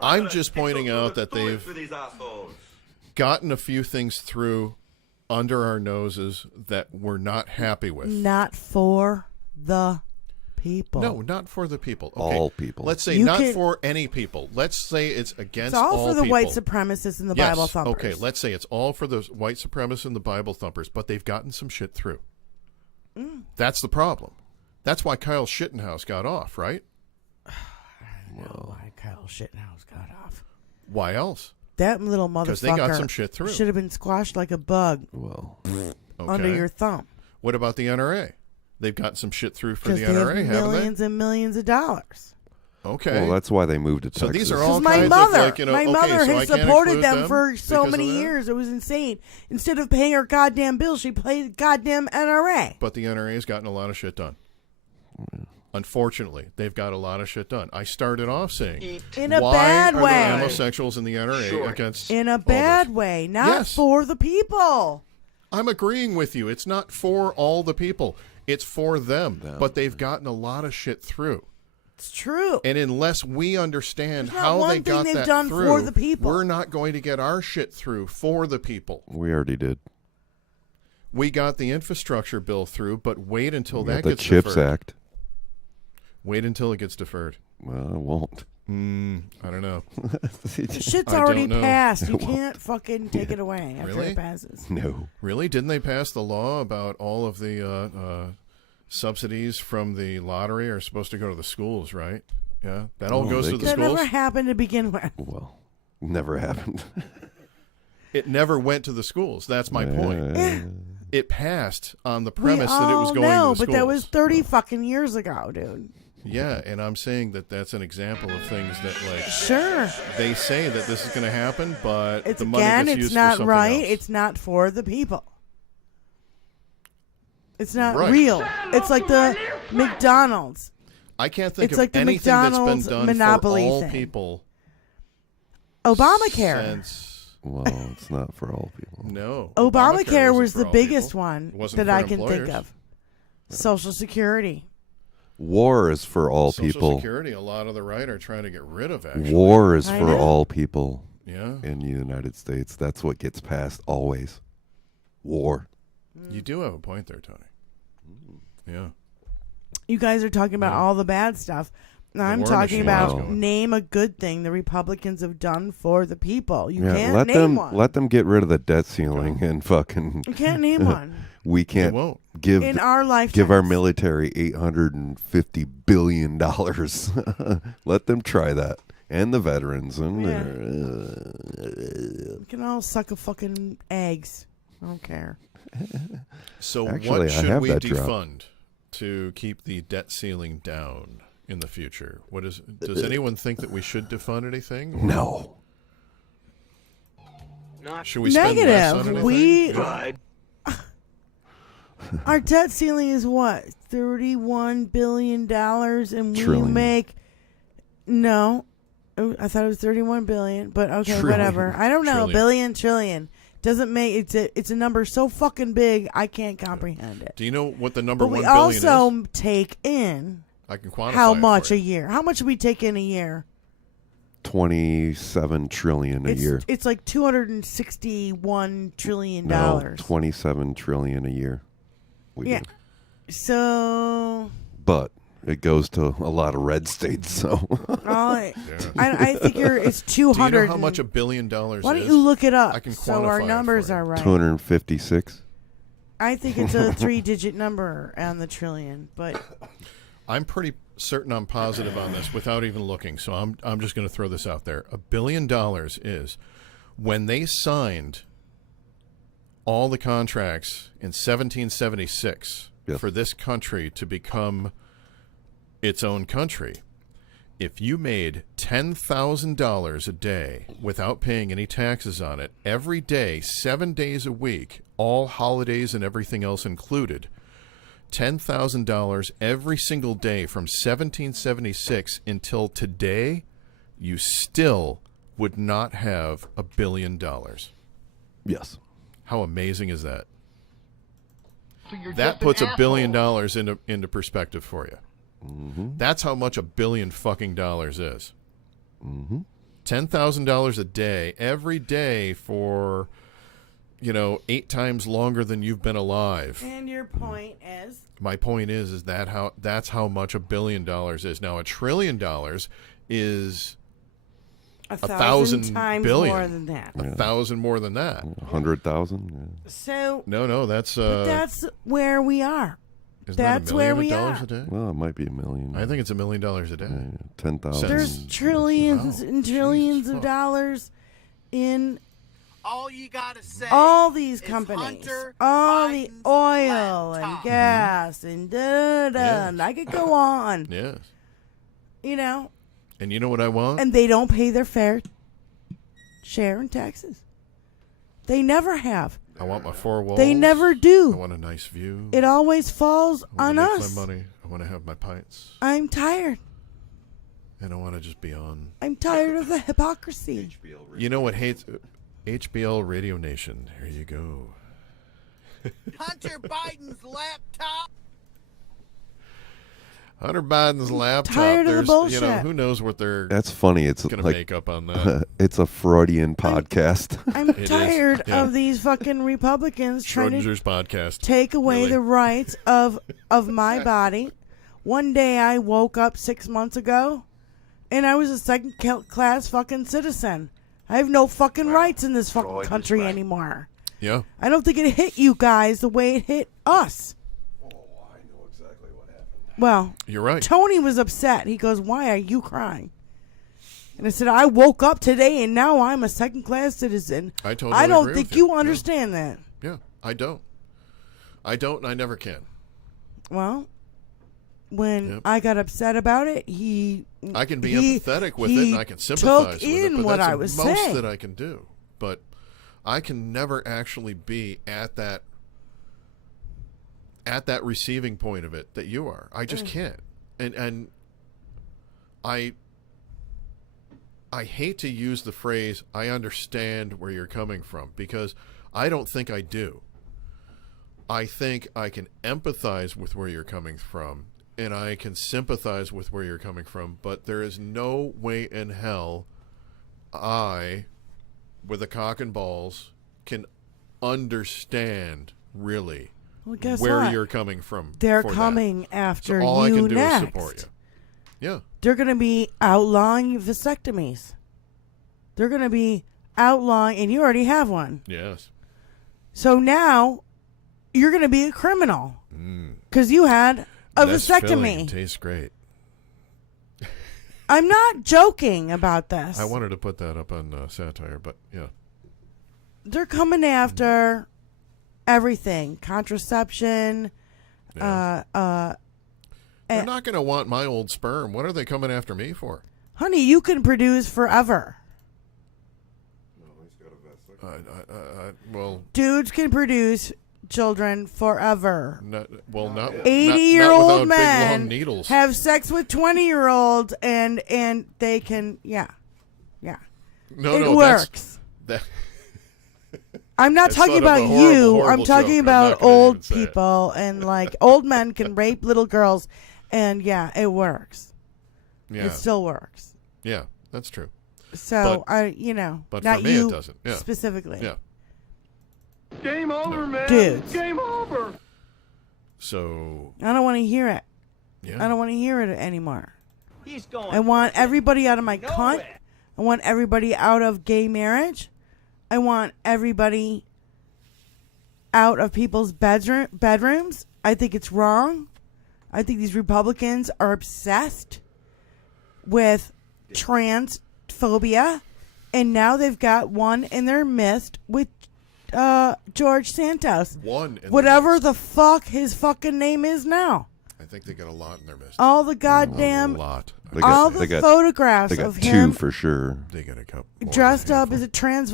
I'm just pointing out that Do it they've for these assholes. gotten a few things through under our noses that we're not happy with. Not for the people. No, not for the people. Okay. All people. Let's say You not can- for any people. Let's say it's against It's all for the people. white supremacists and the Yes. Bible thumpers. Okay, let's say it's all for the white supremacists and the Bible thumpers, but they've gotten some shit through. That's the problem. That's why Kyle Shittenhouse got off, right? I don't know why Kyle Shittenhouse got off. Why else? That little Because they got some motherfucker shit through. should have been squashed like a bug Well, Okay. under your thumb. What about the NRA? They've gotten some shit through for Because the they NRA, have haven't millions and millions of dollars. they? Okay. well, that's why they moved to So Texas. these are all Because my kinds mother, of, like, you know, my okay, mother so I has can't supported include them for so because many of that? years. It was insane. Instead of paying her goddamn bills, she paid goddamn NRA. But the NRA has gotten a lot of shit done. Unfortunately, they've got a lot of shit done. I started off saying, In a why bad are way. the homosexuals in the NRA against In a all bad this? way, not Yes. for the people. I'm agreeing with you. It's not for all the people. It's for them. But they've gotten a lot of shit through. It's true. And unless we understand There's not how one they thing got they've that done through, for the people. we're not going to get our shit through for the people. We already did. We got the infrastructure bill through, but wait until We that got the gets CHIPS deferred. Act. Wait until it gets deferred. Well, it won't. I don't know. Shit's I already don't know. passed. You can't fucking take it away after Really? it passes. No. Really? Didn't they pass the law about all of the subsidies from the lottery are supposed to go to the schools, right? Yeah, that all No, goes they to the That schools. never happened to begin with. Well, never happened. It never went to the schools. That's my point. It passed on the premise we that it all was going know, to the schools. but that was 30 fucking years ago, dude. Yeah, and I'm saying that that's an example of things that, like, Sure. they say that this is going to happen, but It's the money again, gets it's used not for something right. else. It's not for the people. It's not Right. real. It's like the McDonald's. I can't think It's of like the anything McDonald's that's been done monopoly for all thing. people Obamacare. since Well, it's not for all people. no. Obamacare wasn't was for the all biggest people. one It wasn't that for I can employers. think of. Social Security. War is for all Social people. Security, a lot of the right are trying to get rid of. Actually, War is I for know. all people yeah, in the United States. That's what gets passed always. War. you do have a point there, Tony. Yeah, You guys are talking about Yeah. all the bad stuff. I'm war talking machine about is going. name a good thing the Republicans have done for the people. You Yeah, can't let name them one. let them get rid of the debt ceiling and fucking. You can't name one. We it can't won't. give In our lifetime. give our military $850 billion. Let them try that, and the veterans, and You can all suck a fucking eggs. I don't care. So, Actually, what I should have we that drop. defund to keep the debt ceiling down in the future? What is? Does anyone think that we should defund anything? Or no. Should we spend less on Negative. anything? Our debt ceiling is what? $31 billion, and we Trillion. make no. I thought it was 31 billion, but okay, Trillion. whatever. I don't know. Trillion. Billion, trillion doesn't make it's a number so fucking big I can't comprehend it. Do you know what the number But 1 we billion also is? take in I can quantify how it much for a you. year? How much do we take in a year? 27 trillion a year. It's like $261 trillion. No, 27 trillion a year. We Yeah. do. So But it goes to a lot of red states, so I figure it's 200. Do you know how much $1 billion is? Why don't you look it up I can so our quantify it numbers for you. are right? 256. I think it's a 3-digit number on the trillion, but I'm pretty certain I'm positive on this without even looking. So I'm just going to throw this out there. $1 billion is when they signed all the contracts in 1776 Yes. for this country to become its own country. If you made $10,000 a day without paying any taxes on it, every day, 7 days a week, all holidays and everything else included, $10,000 every single day from 1776 until today, you still would not have $1 billion. Yes. How amazing is that? That puts $1 billion into perspective for you. Mm-hmm. That's how much $1 billion fucking dollars is. Mm-hmm. $10,000 a day, every day for 8 times longer than you've been alive. And your point is? My point is that's how much $1 billion is. Now $1 trillion is 1,000 times billion. more than that. 1,000 more than that. 100,000. Yeah. So no, that's but that's where we are. isn't That's that $1 where million we are. a day? Well, it might be $1 million. I think it's $1 million a day. 10,000. There's trillions Wow. and trillions Jeez, of dollars in All you gotta say all these is companies, Hunter all the Biden's oil and laptop. gas and da da. Yes. And I could go on. Yes. And you know what I want? and they don't pay their fair share in taxes. They never have. I want my 4 walls. They never I do. want a nice view. It always falls I on want to make us. my money. I want to have my pints. I'm tired. And I want to just be on. I'm tired of the hypocrisy. You know what hates HBL Radio Nation? Here you go. Hunter Biden's laptop. Hunter Biden's laptop. tired of the bullshit. Who knows what they're That's funny. It's going to like make up on that. it's a Freudian podcast. I'm It is, tired yeah. of these fucking Republicans trying to Schrodinger's podcast. take away Really. the rights of my body. One day I woke up 6 months ago, and I was a second-class fucking citizen. I have no fucking rights in this fucking country anymore. Yeah. I don't think it hit you guys the way it hit us. Well, You're right. Tony was upset. He goes, "Why are you crying?" And I said, "I woke up today and now I'm a second-class citizen." I totally I don't agree think with you. you understand that. Yeah, I don't. I don't, and I never can. Well, when Yep. I got upset about it, I can be he- empathetic with he it, and I can sympathize took with it, in but what that's I the was most saying. that I can do. But I can never actually be at that receiving point of it that you are. I just can't. And I hate to use the phrase "I understand where you're coming from" because I don't think I do. I think I can empathize with where you're coming from, and I can sympathize with where you're coming from, but there is no way in hell I, with a cock and balls, can understand really Well, guess where what? you're coming from. They're for that. coming after So all you I can do next. is support you. Yeah. They're going to be outlawing vasectomies. They're going to be outlawing, and you already have one. Yes. So now you're going to be a criminal because you had a That's filling. vasectomy. It tastes great. I'm not joking about this. I wanted to put that up on satire, but yeah. They're coming after everything: contraception. Yeah. They're eh. not going to want my old sperm. What are they coming after me for? Honey, you can produce forever. Well, Dudes can produce children forever. not 80-year-old not without big, men long needles. have sex with 20-year-olds and they can, yeah. no, it no, works. That, I'm not It's talking sort of a about horrible, you. horrible I'm talking joke. I'm about not gonna old even say it. people and like old men can rape little girls, and yeah, it works. yeah, It still works. yeah, that's true. So But not for me, you it doesn't. Yeah. specifically. Yeah. Game over, man. Dudes. Game over. So I don't want to hear it. yeah, I don't want to hear it anymore. He's going. I want everybody out of my cunt. I want everybody out of gay marriage. I want everybody out of people's bedrooms. I think it's wrong. I think these Republicans are obsessed with transphobia, and now they've got one in their midst with George Santos. one. in Whatever midst. the fuck his fucking name is now. I think they got a lot in their midst. All the goddamn a lot. all the photographs They got of two him for sure. They got a couple. more dressed than a up as a trans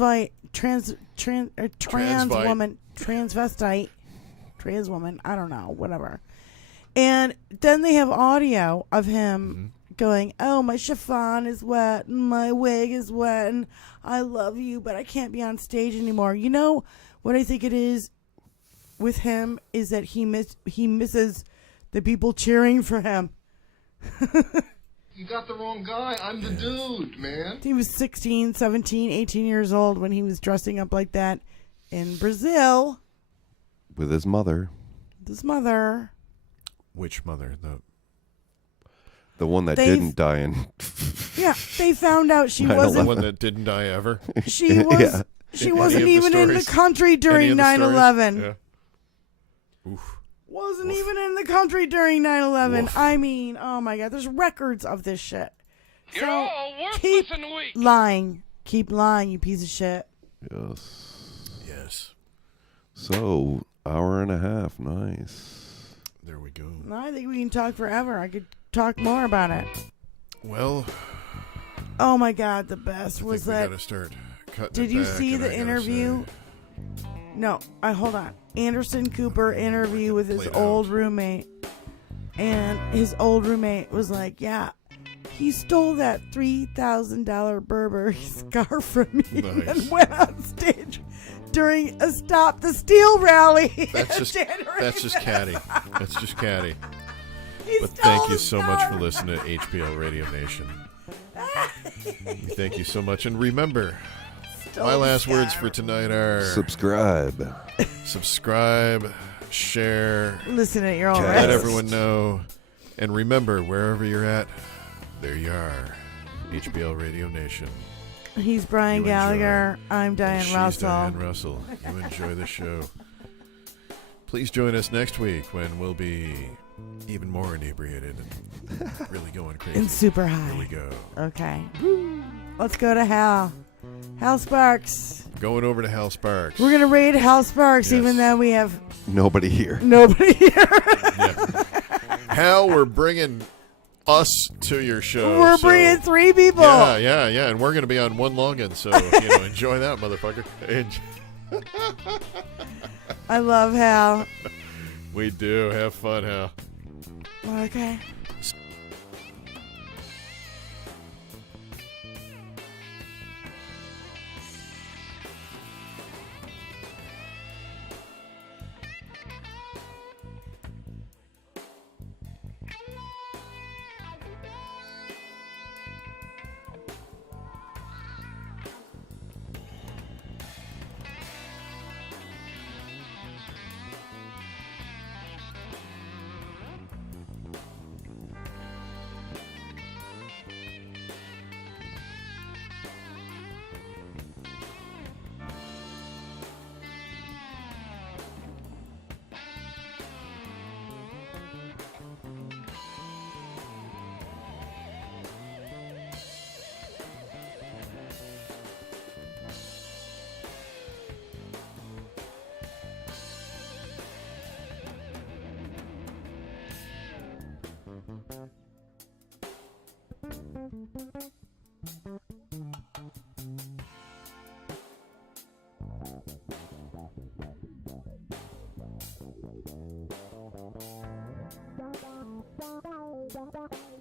Transvite. woman, transvestite, trans woman. I don't know, whatever. And then they have audio of him going, "Oh, my chiffon is wet, and my wig is wet, and I love you, but I can't be on stage anymore." You know what I think it is with him is that he misses the people cheering for him. You got the wrong guy. I'm the dude, man. He was 16, 17, 18 years old when he was dressing up like that. in Brazil with his mother. His mother. Which mother? The one that didn't die in. Yeah, they found out she wasn't. The one that didn't die ever. She was. Yeah. She wasn't even in the country during 9/11. Yeah. Oof. Wasn't even in the country during 9/11. Oof. I mean, oh my God, there's records of this shit. You're So all worthless keep and weak. lying. Keep lying, you piece of shit. Yes. So, hour and a half. Nice. There we go. I think we can talk forever. I could talk more about it. Well. Oh my God, the best was we that. Gotta start cutting Did it you back, see and the I gotta interview? say- No, hold on. Anderson Cooper interview with his Played old out. roommate. And his old roommate was like, yeah, he stole that $3,000 Burberry scarf from me Nice. and went on stage during a Stop the Steal rally. That's just catty. That's just catty. He But stole thank you the so much scarf. for listening to HBL Radio Nation. We thank you so much. And remember, my last words for tonight are Subscribe. subscribe, share, Listen at your own let risk. everyone know. And remember, wherever you're at, there you are. HBL Radio Nation. He's Brian You Gallagher. I'm And Diane she's Russell. Diane Russell. You enjoy the show. Please join us next week when we'll be even more inebriated and really going crazy. And super high. Here we go. Okay. Let's go to Hal. Hal Sparks. Going over to Hal Sparks. We're going to raid Hal Sparks Yes. even though we have Nobody here. nobody here. Yeah. Hal, we're bringing us to your show. We're so- bringing 3 people. Yeah. And we're going to be on one login, so enjoy that, motherfucker. I love Hal. We do. Have fun, Hal. Okay. Bye.